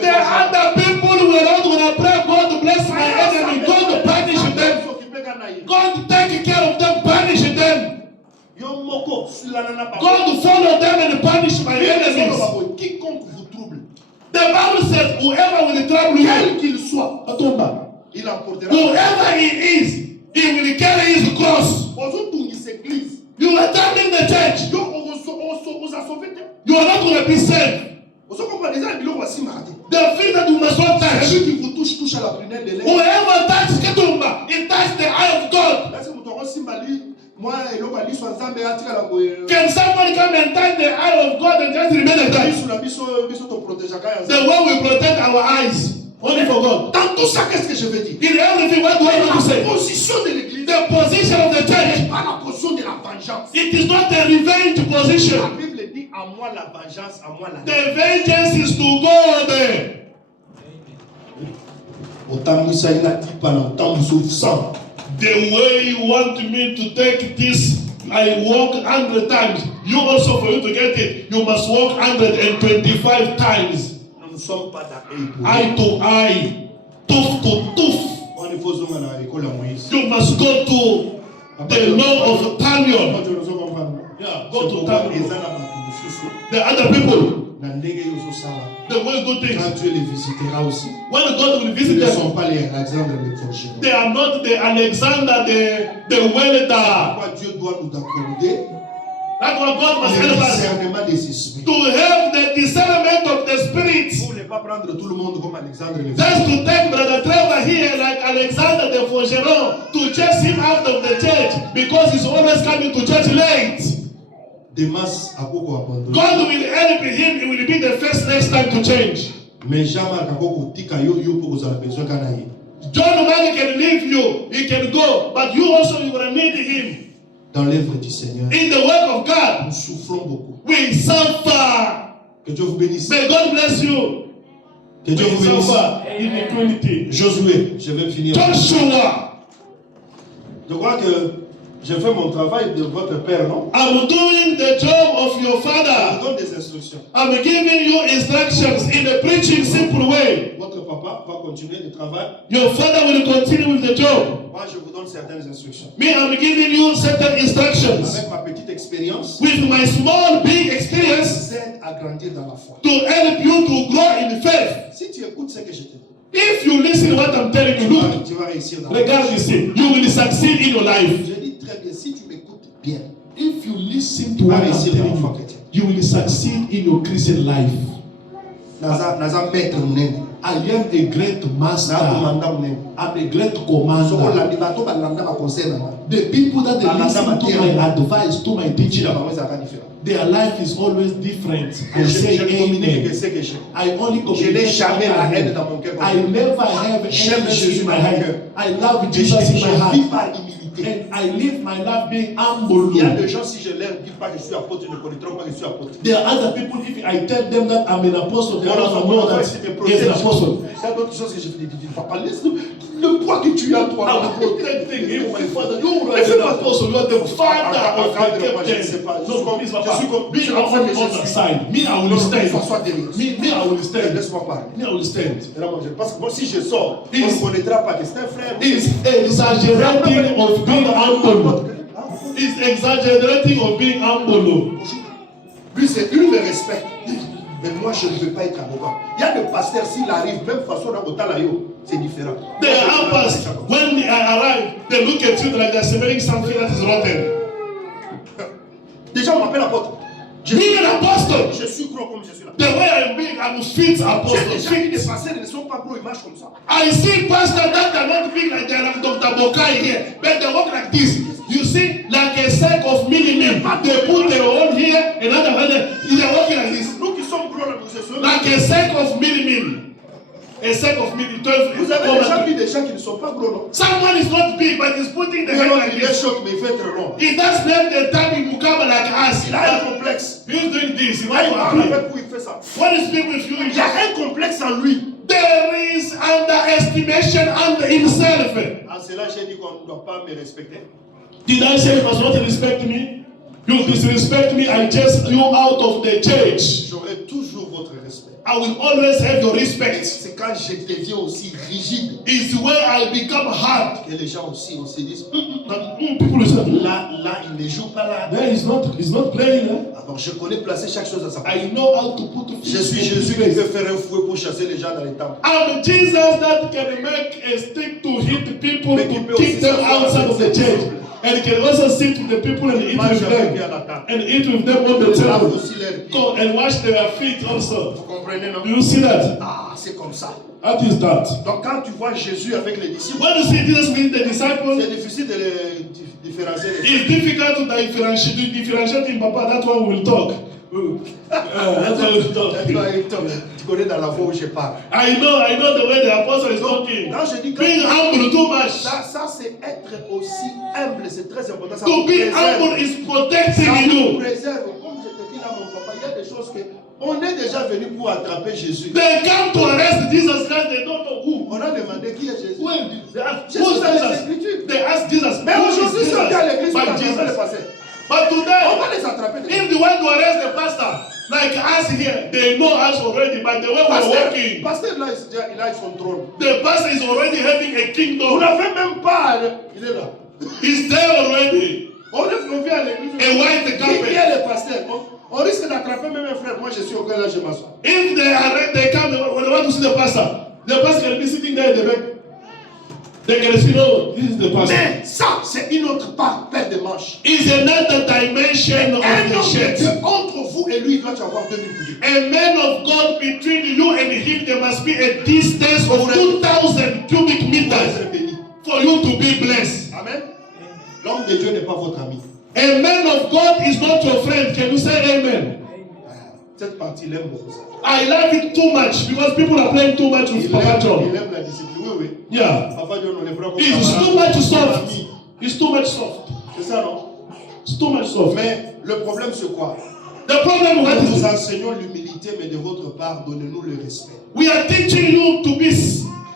There are other people who are not going to pray. God bless my enemy. God punish them. God take care of them. Punish them. God follow them and punish my enemies. Quiconque vous trouble, The Bible says, whoever will trouble you, quel qu'il soit, il emportera. whoever he is, he will carry his cross. You are attending the church. You are not going to be saved. The thing that you must not touch. Celui qui vous touche à la prunelle de l'œil. Whoever touches Ketumba, it touches the eye of God. Can somebody come and touch the eye of God and just remain like that? The way we protect our eyes, only for God. Dans tout ça, qu'est-ce que je veux dire? In everything, what do I want to say? La position de l'église, The position of the church, pas la position de la vengeance. it is not a revenge La position. Bible dit à moi la vengeance, à moi la The vengeance is to go there. The way you want me to take this, I walk 100 times. You also, for you to get it, you must walk 125 times. Nous ne sommes pas d'accord. Eye to eye, tooth to tooth. You must go to the law of Talion. Yeah, go to Talion. The other people, the way do things. Quand Dieu les visitera aussi, When God will ils visit ne them, sont pas les Alexandre les forgerons. they are not the Alexander, the welder. Pourquoi Dieu doit nous accorder That's what God must le help us discernement des esprits? to have the discernment of the spirits. Vous ne voulez pas prendre tout le monde comme Alexandre le Just forgeron. to take Brother Trevor here like Alexander the Forgeron to chase him out of the church because he's always coming to church late. Demas a beaucoup abandonné. God will help him. He will be the first next time to change. Mais Jean-Marc a beaucoup tika yo pour vous avez besoin kana yi. John Mark can leave you. He can go, but you also you will need him. Dans l'œuvre du Seigneur, In the work of God, nous souffrons beaucoup. we suffer. Que Dieu vous bénisse. May God bless you. Que Dieu vous We bénisse. suffer in equality. Josué, je vais finir. Joshua, Je crois que j'ai fait mon travail de votre père, non? I'm doing the job of your Je father. vous donne des instructions. I'm giving you instructions in a preaching simple way. Votre papa va continuer le travail. Your father will continue with the job. Moi, je vous donne certaines instructions. Me, I'm giving you certain instructions. Avec ma petite expérience, With my small, big experience vous aide à grandir dans la foi. to help you to grow in faith. Si tu écoutes ce que je te dis, If you listen to what I'm telling you, look, tu vas réussir dans la foi. regard this thing, you will succeed in your life. Je dis très bien, si tu m'écoutes bien, If you listen tu to vas what I'm réussir dans la telling foi you, chrétienne. you will succeed in your Christian life. Naza maître munene. I am a great master. Na commandant munene. I'm a great Soko commander. la bato ba landa ba conseil na. The people that they Balanda listen to Mathieu. my advice, to my Chila teaching, ba mweza ka différent. their life is always different. I say Je communique que amen. ce que j'ai. I only Je n'ai communicate jamais what la I haine have. dans mon cœur. I never have J'aime envy Jésus in my dans mon heart. cœur. I love Je Jesus in my vis heart. par humilité. And I live my life being humble. Il y a des gens, si je leur dis pas que je suis apôtre, ils ne connaîtront pas que je suis apôtre. There are other people, if I tell them that I'm an apostle, they Mon don't enfant, know mon enfant, that ici me he's protège. an apostle. Il y a d'autres choses que je dis, papa, laisse le poids que tu as, toi. I'm protecting him, my father. You are Mais fais an pas apostle, you are the father of the Encadre-moi, je ne sais captain. pas. No, please, Je papa. suis comme- Me, je suis I'm enfant, mais on je the suis- side. Me, I will stand. Sois derrière. Me, I will stand. Laisse-moi parler. Me, I will stand. Et là, moi, parce que moi, si je sors, on Is- ne connaîtra pas que c'est un frère. He's exaggerating of being humble. He's exaggerating of being humble. Lui, c'est une me respecte. Mais moi, je ne veux pas être arrogant. Il y a des pasteurs, s'il arrive, même façon dans Otalayo, c'est différent. The helpers, when they arrive, they look at you like they're smelling something that is rotten. Déjà, on m'appelle apôtre. Je, Being an apostle, je suis gros comme je suis là. the way I'm being, I'm fit J'ai apostle. déjà vu des Fit. pasteurs, ils ne sont pas gros, ils marchent comme ça. I see pastors that are not big like they are Dr. Bokai here, but they walk like this. You see, like a sack of mini-men. They put their own here, another one there. They are walking like this. Nous qui sommes gros, là, nous sommes. Like a sack of mini-men. A sack of mini 12. Vous avez déjà vu des gens qui ne sont pas gros, non? Someone is not big, but he's putting the head like Il est this. choc, mais il fait très long. He doesn't have the time in Mukaba like us. Il a un complexe. He's doing this. He Quand wants il to parle appear. avec vous, il fait ça. What is people with you? Il y a un complexe en lui. There is underestimation under himself. En cela, j'ai dit qu'on ne doit pas me respecter. Did I say you must not respect me? You disrespect me, I chase you out of the church. J'aurai toujours votre respect. I will always have your respect. C'est quand je deviens aussi rigide It's where I become hard. que les gens aussi on se disent People will say, là, il ne joue pas là. there he's not playing. Alors je connais placer chaque chose à sa place. I know how to put Je suis Jésus qui peut faire un fouet pour chasser les gens dans les temples. I'm Jesus that can make a stick to hit people, Mais qui peut to aussi kick them s'asseoir outside avec of the ses church. disciples. And can also sit with the people and eat Mange with avec lui them. à la table. And eat with them on the Lave table. aussi leurs pieds. Go and wash their feet also. Vous comprenez, non? Do you see that? Ah, c'est comme ça. What is that? Donc quand tu vois Jésus avec les disciples, When you see Jesus with the disciples, c'est difficile de les différencier. it's difficult to differentiate in Papa. That's why we will talk. That's why we will talk. Tu connais dans la voix où je parle. I know the way the apostle is talking. Quand je dis que Being humble too much. ça c'est être aussi humble, c'est très important. Ça To vous be préserve. humble is protecting Ça vous you. préserve. Comme je te dis là, mon papa, il y a des choses que on est déjà venu pour attraper Jésus. They come to arrest Jesus Christ, they don't know who. On a demandé qui est Jésus. When they ask, Jésus who's dans les Jesus? Écritures. They ask Jesus. Mais who is aujourd'hui, si on est à l'église, Jesus? on But va les Jesus. passer. But On today, va les attraper. if they want to arrest the pastor, like us here, they know us already. But the way we're working, Pasteur là, il a son trône. the pastor is already having a Vous kingdom. n'avez même pas. Il est là. He's there already. On vient à l'église. A white Qui carpet. est le pasteur? On risque d'attraper même un frère. Moi, je suis au cœur là, je m'assois. If they come, when they want to see the pastor can be sitting there in the back. They can see, no, this is the pastor. Mais ça, c'est une autre part, paire de manches. It's another dimension of Un the homme de church. Dieu entre vous et lui, il doit avoir 2000 coups. A man of God between you and him, there must be a distance of 2,000 cubic Pour meters être béni. for you to be blessed. Amen. L'homme de Dieu n'est pas votre ami. A man of God is not your friend. Can you say amen? Cette partie, il aime beaucoup ça. I love it too much because people are playing too much with Papa Il John. aime la discipline. Oui, oui. Yeah. Papa John, on les prend comme It's camarades, too much comme soft. amis. It's too much soft. C'est ça, non? It's too much soft. Mais le problème, c'est quoi? The problem what Nous is enseignons l'humilité, mais de votre part, donnez-nous le respect. we are teaching you to be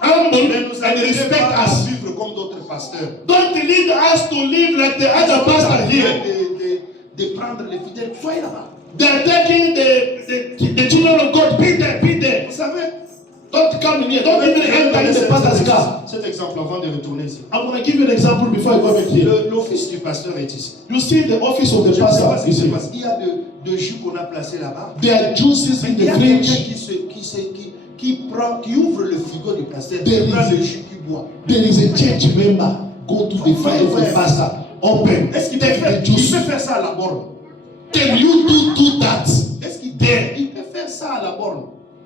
humble Mais nous and n'allons respect pas à us. vivre comme d'autres pasteurs. Don't lead us to live like the other pastor here. De prendre les fidèles. Soyez là-bas. They are taking the children of God. Be there, be there. Vous savez? Don't come in here. Don't even enter in the pastor's car. Cet exemple avant de retourner ici. I'm going to give you an example before I go back here. L'office du pasteur est ici. You see the office of the Je ne sais pas pastor ce qui is se here. passe. Il y a de jus qu'on a placé là-bas. There are juices in Il y the a quelqu'un fridge. qui ouvre le frigo du pasteur, There qui prend is le a- jus, qui boit. There is a church member. Go to the fridge of the pastor. Open. Est-ce qu'il peut, Take faire, the il juice. peut faire ça à la borne? Can you do that? Est-ce qu'il There. il peut faire ça à la borne?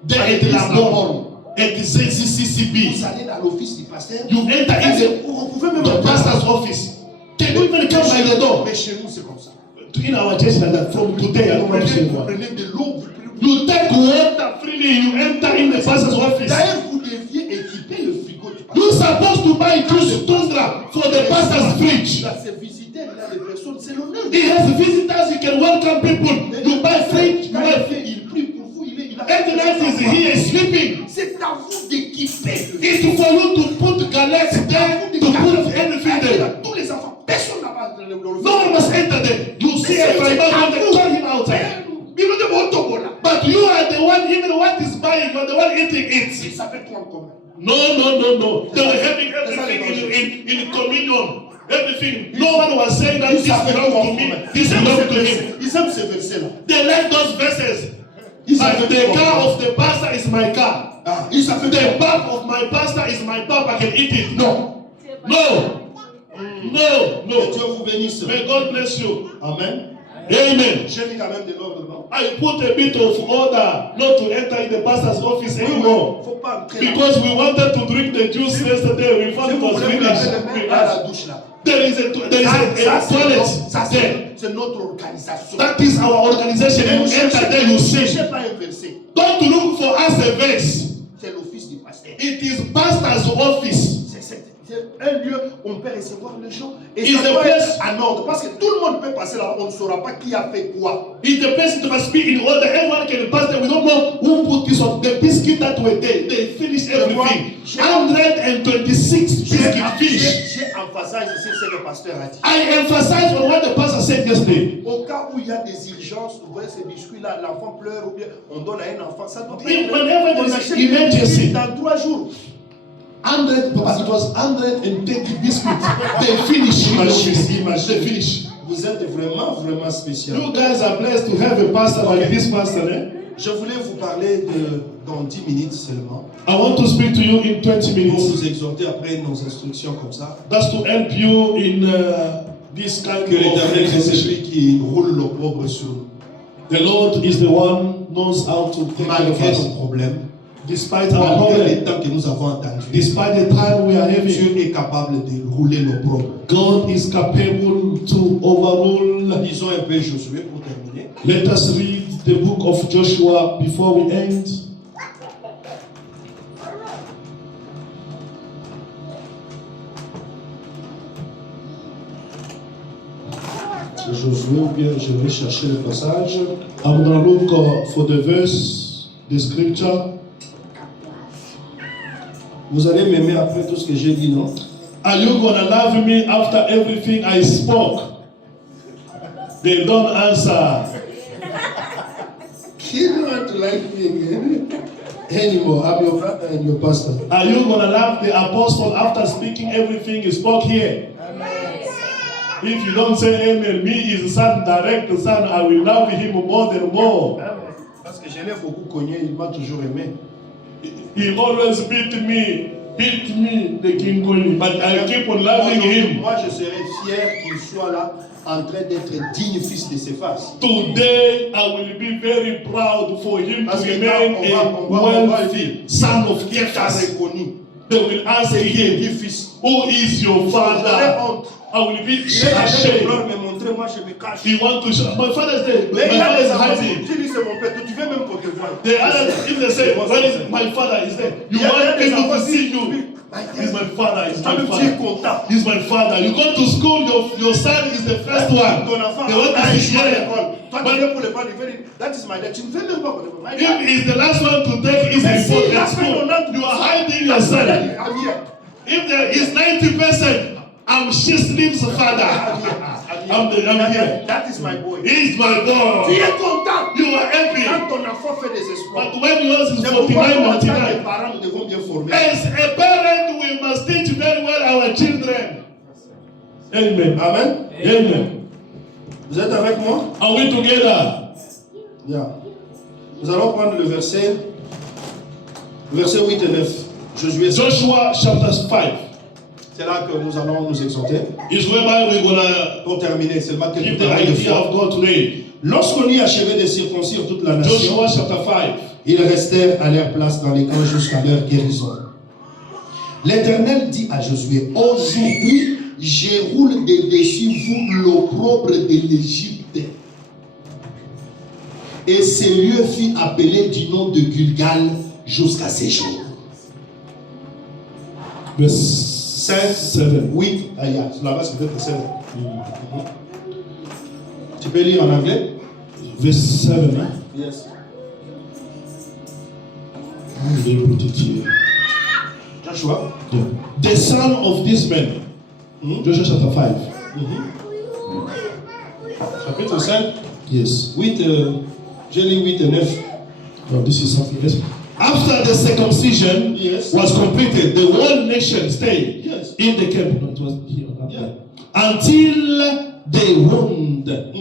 There Avec is la la borne. born. It is CCCB. Vous allez dans l'office du pasteur. You enter in Est-ce the, que vous pouvez même the pastor's office. Can you even come by the door? Mais chez nous, c'est comme ça. In our church like that, from today, I don't want to say Vous more. prenez de l'eau. You take water freely, you enter in the pastor's office. D'ailleurs, vous deviez équiper le frigo du pasteur. You're supposed to buy juice tundra for the pastor's fridge. Là, c'est visiter, il y a des personnes, c'est l'honneur. He has visitors, you can welcome people. You buy fridge, you Quand have. il prie pour vous, il a. Every night is here sleeping. C'est à vous d'équiper le It's for you to put galettes there, to put everything there. Tous les enfants, personne n'a pas le No one must enter there. You see a friend, they call him outside. But you are the one, even what is buying, you're the one eating it. Ça fait quoi en commun? No. They were having everything in communion. Everything. No one was saying that this belongs to me. This belongs to him. Ils aiment ces versets-là. They like those verses. Like the car of the pastor is my car. Ah, ils savent The pap of my pastor is my pap. I can eat it. No. Que Dieu vous bénisse. May God bless you. Amen. Amen. J'ai mis quand même de l'ordre, non? I put a bit of order not to enter in the pastor's office anymore. Faut pas entrer là. Because we wanted to drink the juice yesterday. We found Si it vous was voulez vous laver finished. les We mains à asked. la douche là. There is a toilet Ça, there. c'est notre organisation. That is our organization. You enter there, you Ne sing. cherchez pas un verset. Don't look for us a verse. C'est l'office du pasteur. It is pastor's office. C'est un lieu où on peut recevoir les gens. Et Is ça the doit place- être en ordre. Parce que tout le monde peut passer là. On ne saura pas qui a fait quoi. It's the person that must be in order. Everyone can pass there. We don't know who put this on. The biscuit that were there, they finished everything. 126 biscuit fish. J'ai emphasisé ici ce que le pasteur a dit. I emphasize on what the pastor said yesterday. Au cas où il y a des urgences, vous voyez ces biscuits-là, l'enfant pleure ou bien on donne à un enfant, ça doit pas If être. whenever On there is achète emergency. des biscuits dans 3 jours. 100, Papa, it was 130 biscuits. They finish. They finish. Vous êtes vraiment spécial. You guys are blessed to have a pastor like this pastor, eh? Je voulais vous parler dans 10 minutes seulement. I want to speak to you in 20 Pour minutes. vous exhorter après nos instructions comme ça. That's to help you in this kind Que l'Éternel of est decision. celui qui roule l'opprobre sur nous. The Lord is the one knows how to take care of Malgré us. nos problèmes, Despite our malgré les problem, temps que nous avons entendus, despite the time we are having, Dieu est capable de rouler l'opprobre. God is capable to overrule. Lisons un peu Josué pour terminer. Let us read the book of Joshua before we end. Josué, ou bien je vais chercher le passage. I'm going to look for the verse, the scripture. Vous allez m'aimer après tout ce que j'ai dit, non? Are you going to love me after everything I spoke? They don't answer. You don't want to like me again anymore. I'm your brother and your pastor. Are you going to love the apostle after speaking everything he spoke here? If you don't say amen, me his son, direct son, I will love him more than more. Parce que je l'ai beaucoup cogné, il m'a toujours aimé. He always beat me, the King Kong, but I keep on loving him. Moi, je serais fier qu'il soit là en train d'être digne fils de Céphas. Today, I will be very proud for him to Parce que remain on va a dire, wealthy son of qui t'a Cephas. reconnu, They will ask c'est qui est him, dit fils. who is your J'aurais father? honte. I will be Il est avec le ashamed. pleurs me monter montrer, moi je me cache. He wants to show. My father is there. Mais My il y a father des is enfants, hiding. tu dis c'est mon père, tu veux même pour te voir. The other, if they say, when is my father is there, you want people to see you. He's my father. He's my father. He's my father. You go to school, your son is the first one. Ton enfant, They want to see you. toi tu viens pour le prendre, that is my dad. Tu ne fais même pas pour le prendre. If he's the last one to take his report at school, you are hiding your son. If there is 90%, I'm Shislim's father. I'm here. That is my boy. He's my boy. Tu es content. You are happy. Quand ton enfant fait des exploits. But when yours is C'est pourquoi 49, nous, en tant que 99, parents, nous devons bien former. as a parent, we must teach very well our children. Amen. Amen. Amen. Vous êtes avec moi? Are we together? Bien. Nous allons prendre le verset 8 et 9. Joshua chapter 5 C'est là que nous allons nous exhorter. is whereby we're gonna Pour terminer, c'est là give quelques the paroles de idea foi. of God today. Lorsqu'on y achevait de circoncire toute la nation, Joshua chapter 5. ils restèrent à leur place dans les camps jusqu'à leur guérison. L'Éternel dit à Josué, aujourd'hui, je roule de dessus vous l'opprobre de l'Égypte. Et ce lieu fut appelé du nom de Gilgal jusqu'à ces jours. Verse 5, 7. 8, là-bas c'est peut-être 7. Tu peux lire en anglais? Verse 7. Huh? Yes. How do they put it here? Joshua. Yeah. The son of this man. Joshua chapter 5. Chapitre 5, Yes. 8, j'ai lu 8 et 9. Oh, this is something else. After the circumcision Yes. was completed, the whole nation stayed Yes. in the camp. No, it was here. Yeah. Until the wound had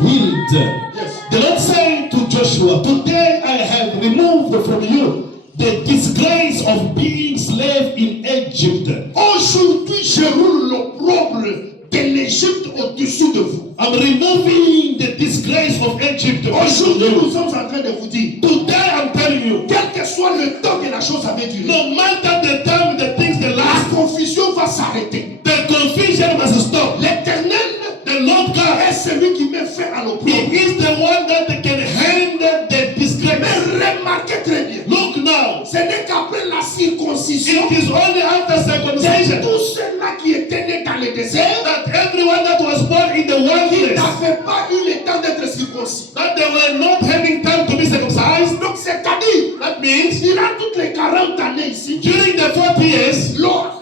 healed. Yes. The Lord said to Joshua, today I have removed from you the disgrace of being slave in Egypt. Aujourd'hui, je roule l'opprobre de l'Égypte au-dessus de vous. I'm removing the disgrace of Egypt. Aujourd'hui, nous sommes en train de vous dire, Today I'm telling you, quel que soit le temps que la chose avait duré, no matter the time the things that la last, confusion va s'arrêter. the confusion must stop. L'Éternel The Lord God, est celui qui met fin à He l'opprobre. is the one that can handle the disgrace. Mais remarquez très bien, Look now, ce n'est qu'après la circoncision it is only after de circumcision tous ceux-là qui étaient nés dans le désert, that everyone that was born in the wilderness, n'avaient pas eu le temps d'être circoncis. that they were not having time to be circumcised. Donc c'est-à-dire, That means durant toutes les 40 années ici, during the 40 years,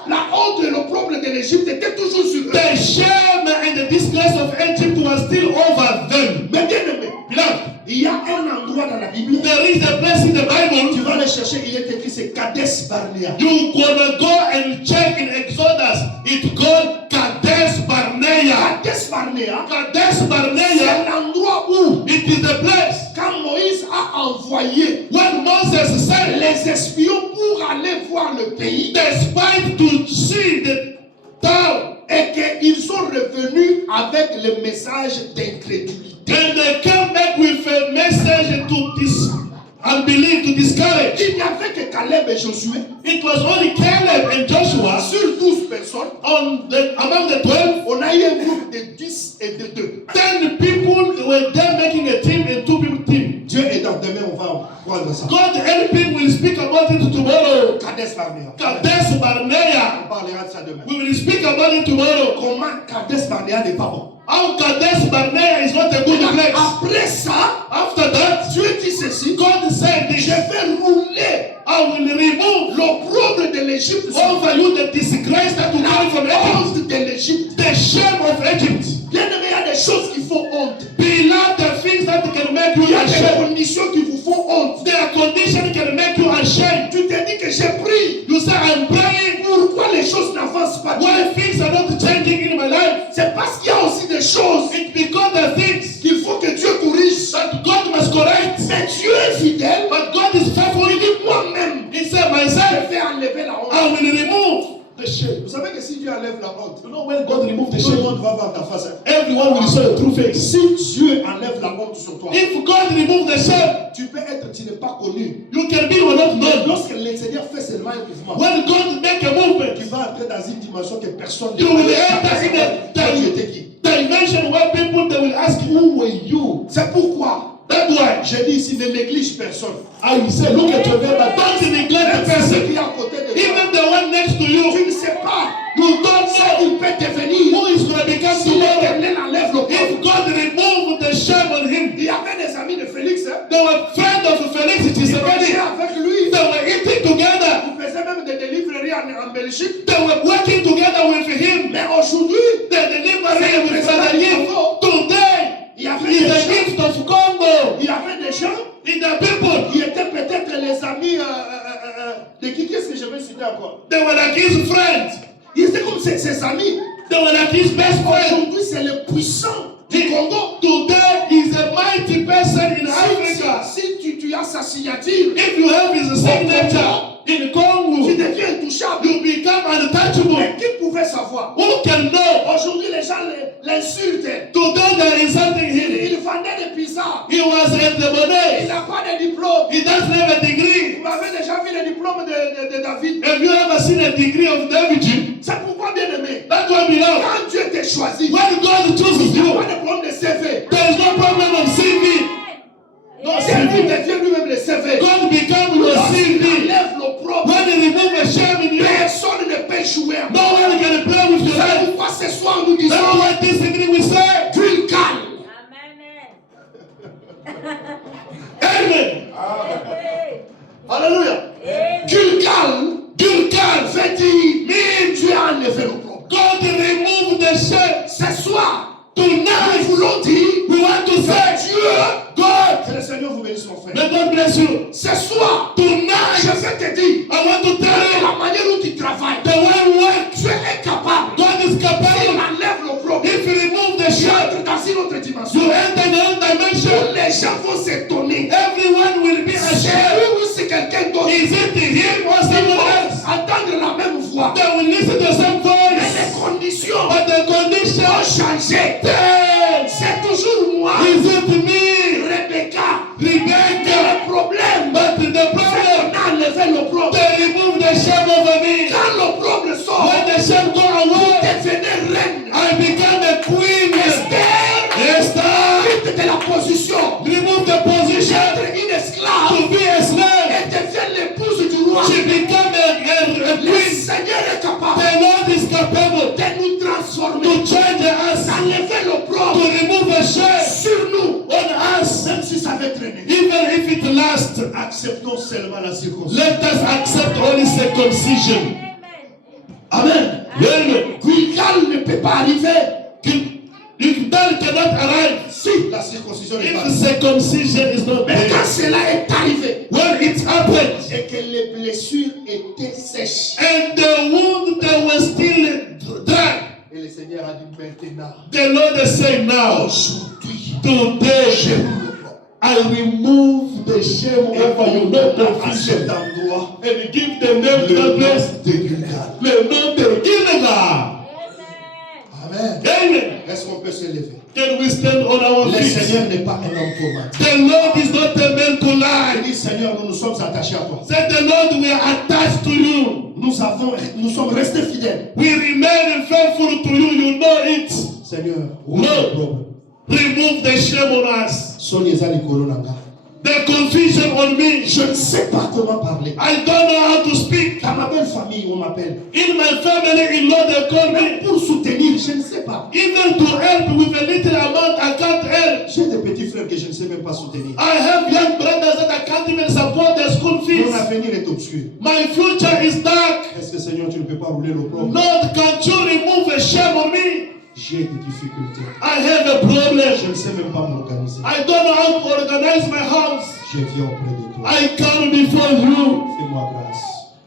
la honte et l'opprobre de l'Égypte étaient toujours sur eux. the shame and the disgrace of Egypt was still over them. Mais bien aimé, Beloved, il y a un endroit dans la Bible, there is a place in the tu Bible. vas le chercher, il est écrit, c'est Kadesh Barnea. You gonna go and check in Exodus. It's called Kadesh Barnea. Kadesh Barnea, Kadesh c'est Barnea. l'endroit où, It is the place quand Moïse a envoyé when Moses sent les espions pour aller voir le pays, the spies to see the town, et qu'ils sont revenus avec le message d'incrédulité. and they came back with a message to this unbelief, to discourage. Il n'y avait que Caleb et Josué It was only Caleb and Joshua sur 12 personnes. among the 12. On a eu un groupe de 10 et de 2. 10 people were there making a team and 2 people team. Dieu est dans demain, on va prendre ça. God helping will speak about it tomorrow. Kadesh Barnea. Kadesh Barnea. On parlera de ça demain. We will speak about it tomorrow. Comment Kadesh Barnea n'est pas bon? How Kadesh Barnea is not a good place. Après ça, After that, Dieu dit ceci. God said Je this. vais rouler I will remove l'opprobre de l'Égypte. over you the disgrace that will come from La Egypt. honte de l'Égypte. The shame of Egypt. Bien aimé, il y a des choses qui font honte. Beloved, the things that can make Il y you a des ashamed. conditions qui vous font honte. Their condition can make you ashamed. Tu te dis que j'ai pris. You say, I'm praying. Pourquoi les choses n'avancent pas? Why things are not changing in my life? C'est parce qu'il y a aussi des choses It's because the things qu'il faut que Dieu corrige. that God must correct. Mais Dieu est fidèle. But God is faithful. Il dit moi-même, He said, je myself, vais enlever la honte. I will remove the shame. Vous savez que si Dieu enlève la honte, You know when God removes the tout le shame, monde va voir ta face. everyone will see your true face. Si Dieu enlève la honte sur toi, If God removes the shame, tu peux être, tu n'es pas connu. you can be or not Mais known. lorsque le Seigneur fait seulement un mouvement, When God make a tu movement, vas entrer dans une dimension que personne ne you will connaît. enter in Toi, tu étais a qui? dimension where people ask, who were you? C'est pourquoi That's why. j'ai dit ici, ne néglige personne. I say, look at your neighbor. Don't neglect the Même celui person. qui est à côté de toi. Even the one next to Tu you. ne sais pas You don't ce know qu'il peut devenir who is going to become si tomorrow. l'Éternel enlève le If pauvre. God remove the shame on him. Il y avait des amis de Félix. Hein? They were friends of Felix. It is Ils a mangeaient wedding. avec lui. They were eating together. Ils faisaient même des délivreries en Belgique. They were working together with him. Mais aujourd'hui, The delivery with Father Gift. Today il y avait is des the gens, gift of Congo. il y avait des gens In the people. qui étaient peut-être les amis de qui est-ce que je vais citer encore? They were like his friends. Ils étaient comme ses amis. They were like his best friends. Aujourd'hui, c'est le puissant du Congo. Today is a mighty person in Africa. Si tu as sa signature, If you have his signature in tu Congo, deviens intouchable. you become untouchable. Mais qui pouvait savoir? Who can know? Aujourd'hui, les gens l'insultent. Today they are insulting him. Il vendait des pizzas. He was at the Il money. n'a pas de diplôme. He doesn't have a degree. Vous avez déjà vu le diplôme de David. Have you ever seen a degree of David? C'est pourquoi, bien aimé, That's why we know. quand Dieu t'a choisi, When God chooses il n'y a you, pas de problème de CV. there is no problem of CV. No C'est lui qui CV. devient lui-même le CV. God become your Lorsqu'il CV. enlève l'opprobre, When he remove a shame in you, personne ne peut jouer. no one can play with your C'est life. pourquoi ce soir nous That's disons, why this evening we say, Dieu calme. Amen. Alléluia. Dieu calme. Dieu calme. Fait dire, mais Dieu a enlevé l'opprobre. God remove the shame. Ce soir, Tonight, nous voulons dire, we want to say, Dieu, God, que le Seigneur vous bénisse mon frère. may God bless you. Ce soir, je Tonight, vais te dire, I want to de tell you, la manière dont tu travailles, the way we work, tu es capable. God is Il capable. enlève l'opprobre. If you remove the Tu shame, entres dans une autre dimension. you enter another dimension. Les gens vont s'étonner. Everyone will be C'est ashamed. lui ou c'est quelqu'un d'autre. Is it him or Ils someone vont else? entendre la même voix. They will listen to some Mais voice, les conditions but the ont condition changé. change. C'est toujours moi, Is it me, Rebecca. Rebecca? Le problème, But the c'est problem, qu'on a enlevé l'opprobre. they remove the shame over me. Quand l'opprobre sort, When the shame go away, devenez reine. I become a queen. Esther, Esther, quitte de la position remove the position d'être une esclave to be a slave. et devient l'épouse du roi. She become a Le queen. Seigneur est capable The Lord is capable de nous transformer, to change us, d'enlever to l'opprobre remove the shame sur nous, on us, même si ça va traîner. even if it lasts. Acceptons seulement la circoncision. Let us accept only circumcision. Amen. Amen. Gilgal ne peut pas arriver If that cannot arrive, si la circoncision n'est pas if circumcision is not Mais quand there, cela est arrivé when it happened, et que les blessures étaient sèches, and the wound that was still dry, et le Seigneur a dit maintenant, the Lord is saying now, aujourd'hui, today, j'ai mis l'opprobre. I remove the shame Et over you, no à cet confusion, endroit, and give the name to the place, de Gilgal. le nom de Gilgal. Amen. Amen. Est-ce qu'on peut se lever? Can we stand on our Le feet? Seigneur n'est pas un homme pour mentir. The Lord is not a man to Il lie. dit, Seigneur, nous nous sommes attachés à toi. Say the Lord, we are attached to you. Nous sommes restés fidèles. We remain faithful to you. You know it. Seigneur, No. Remove the shame on us. Sonyeza likolo nanga. The confusion on me. Je ne sais pas comment parler. I don't know how to speak. Dans ma belle famille, on m'appelle. In my family, in law, they call Mais me. pour soutenir, je ne sais pas. Even to help with a little amount, I can't help. J'ai des petits frères que je ne sais même pas soutenir. I have young brothers that I can't even support their school fees. Mon avenir est obscur. My future is dark. Est-ce que Seigneur, tu ne peux pas rouler l'opprobre? Lord, can't you remove a shame on me? J'ai des difficultés. I have a problem. Je ne sais même pas m'organiser. I don't know how to organize my house. Je viens auprès de toi. I come before you. Fais-moi grâce.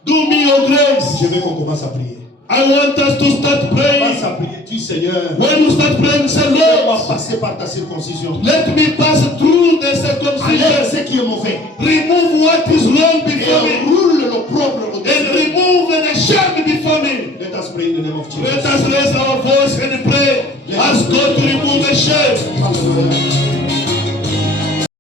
Do me your grace. Je veux qu'on commence à prier. I want us to start praying. Commence à prier. Dis Seigneur, When you start praying, say, fais-moi Lord, passer par ta circoncision. let me pass through the Enlève circumcision. ce qui est mauvais. Remove what is wrong Et before me. roule l'opprobre And au-dessus. remove the shame before me. Let us pray in the name of Let Jesus. us raise our voice and pray. Ask God to remove the shame. Hallelujah.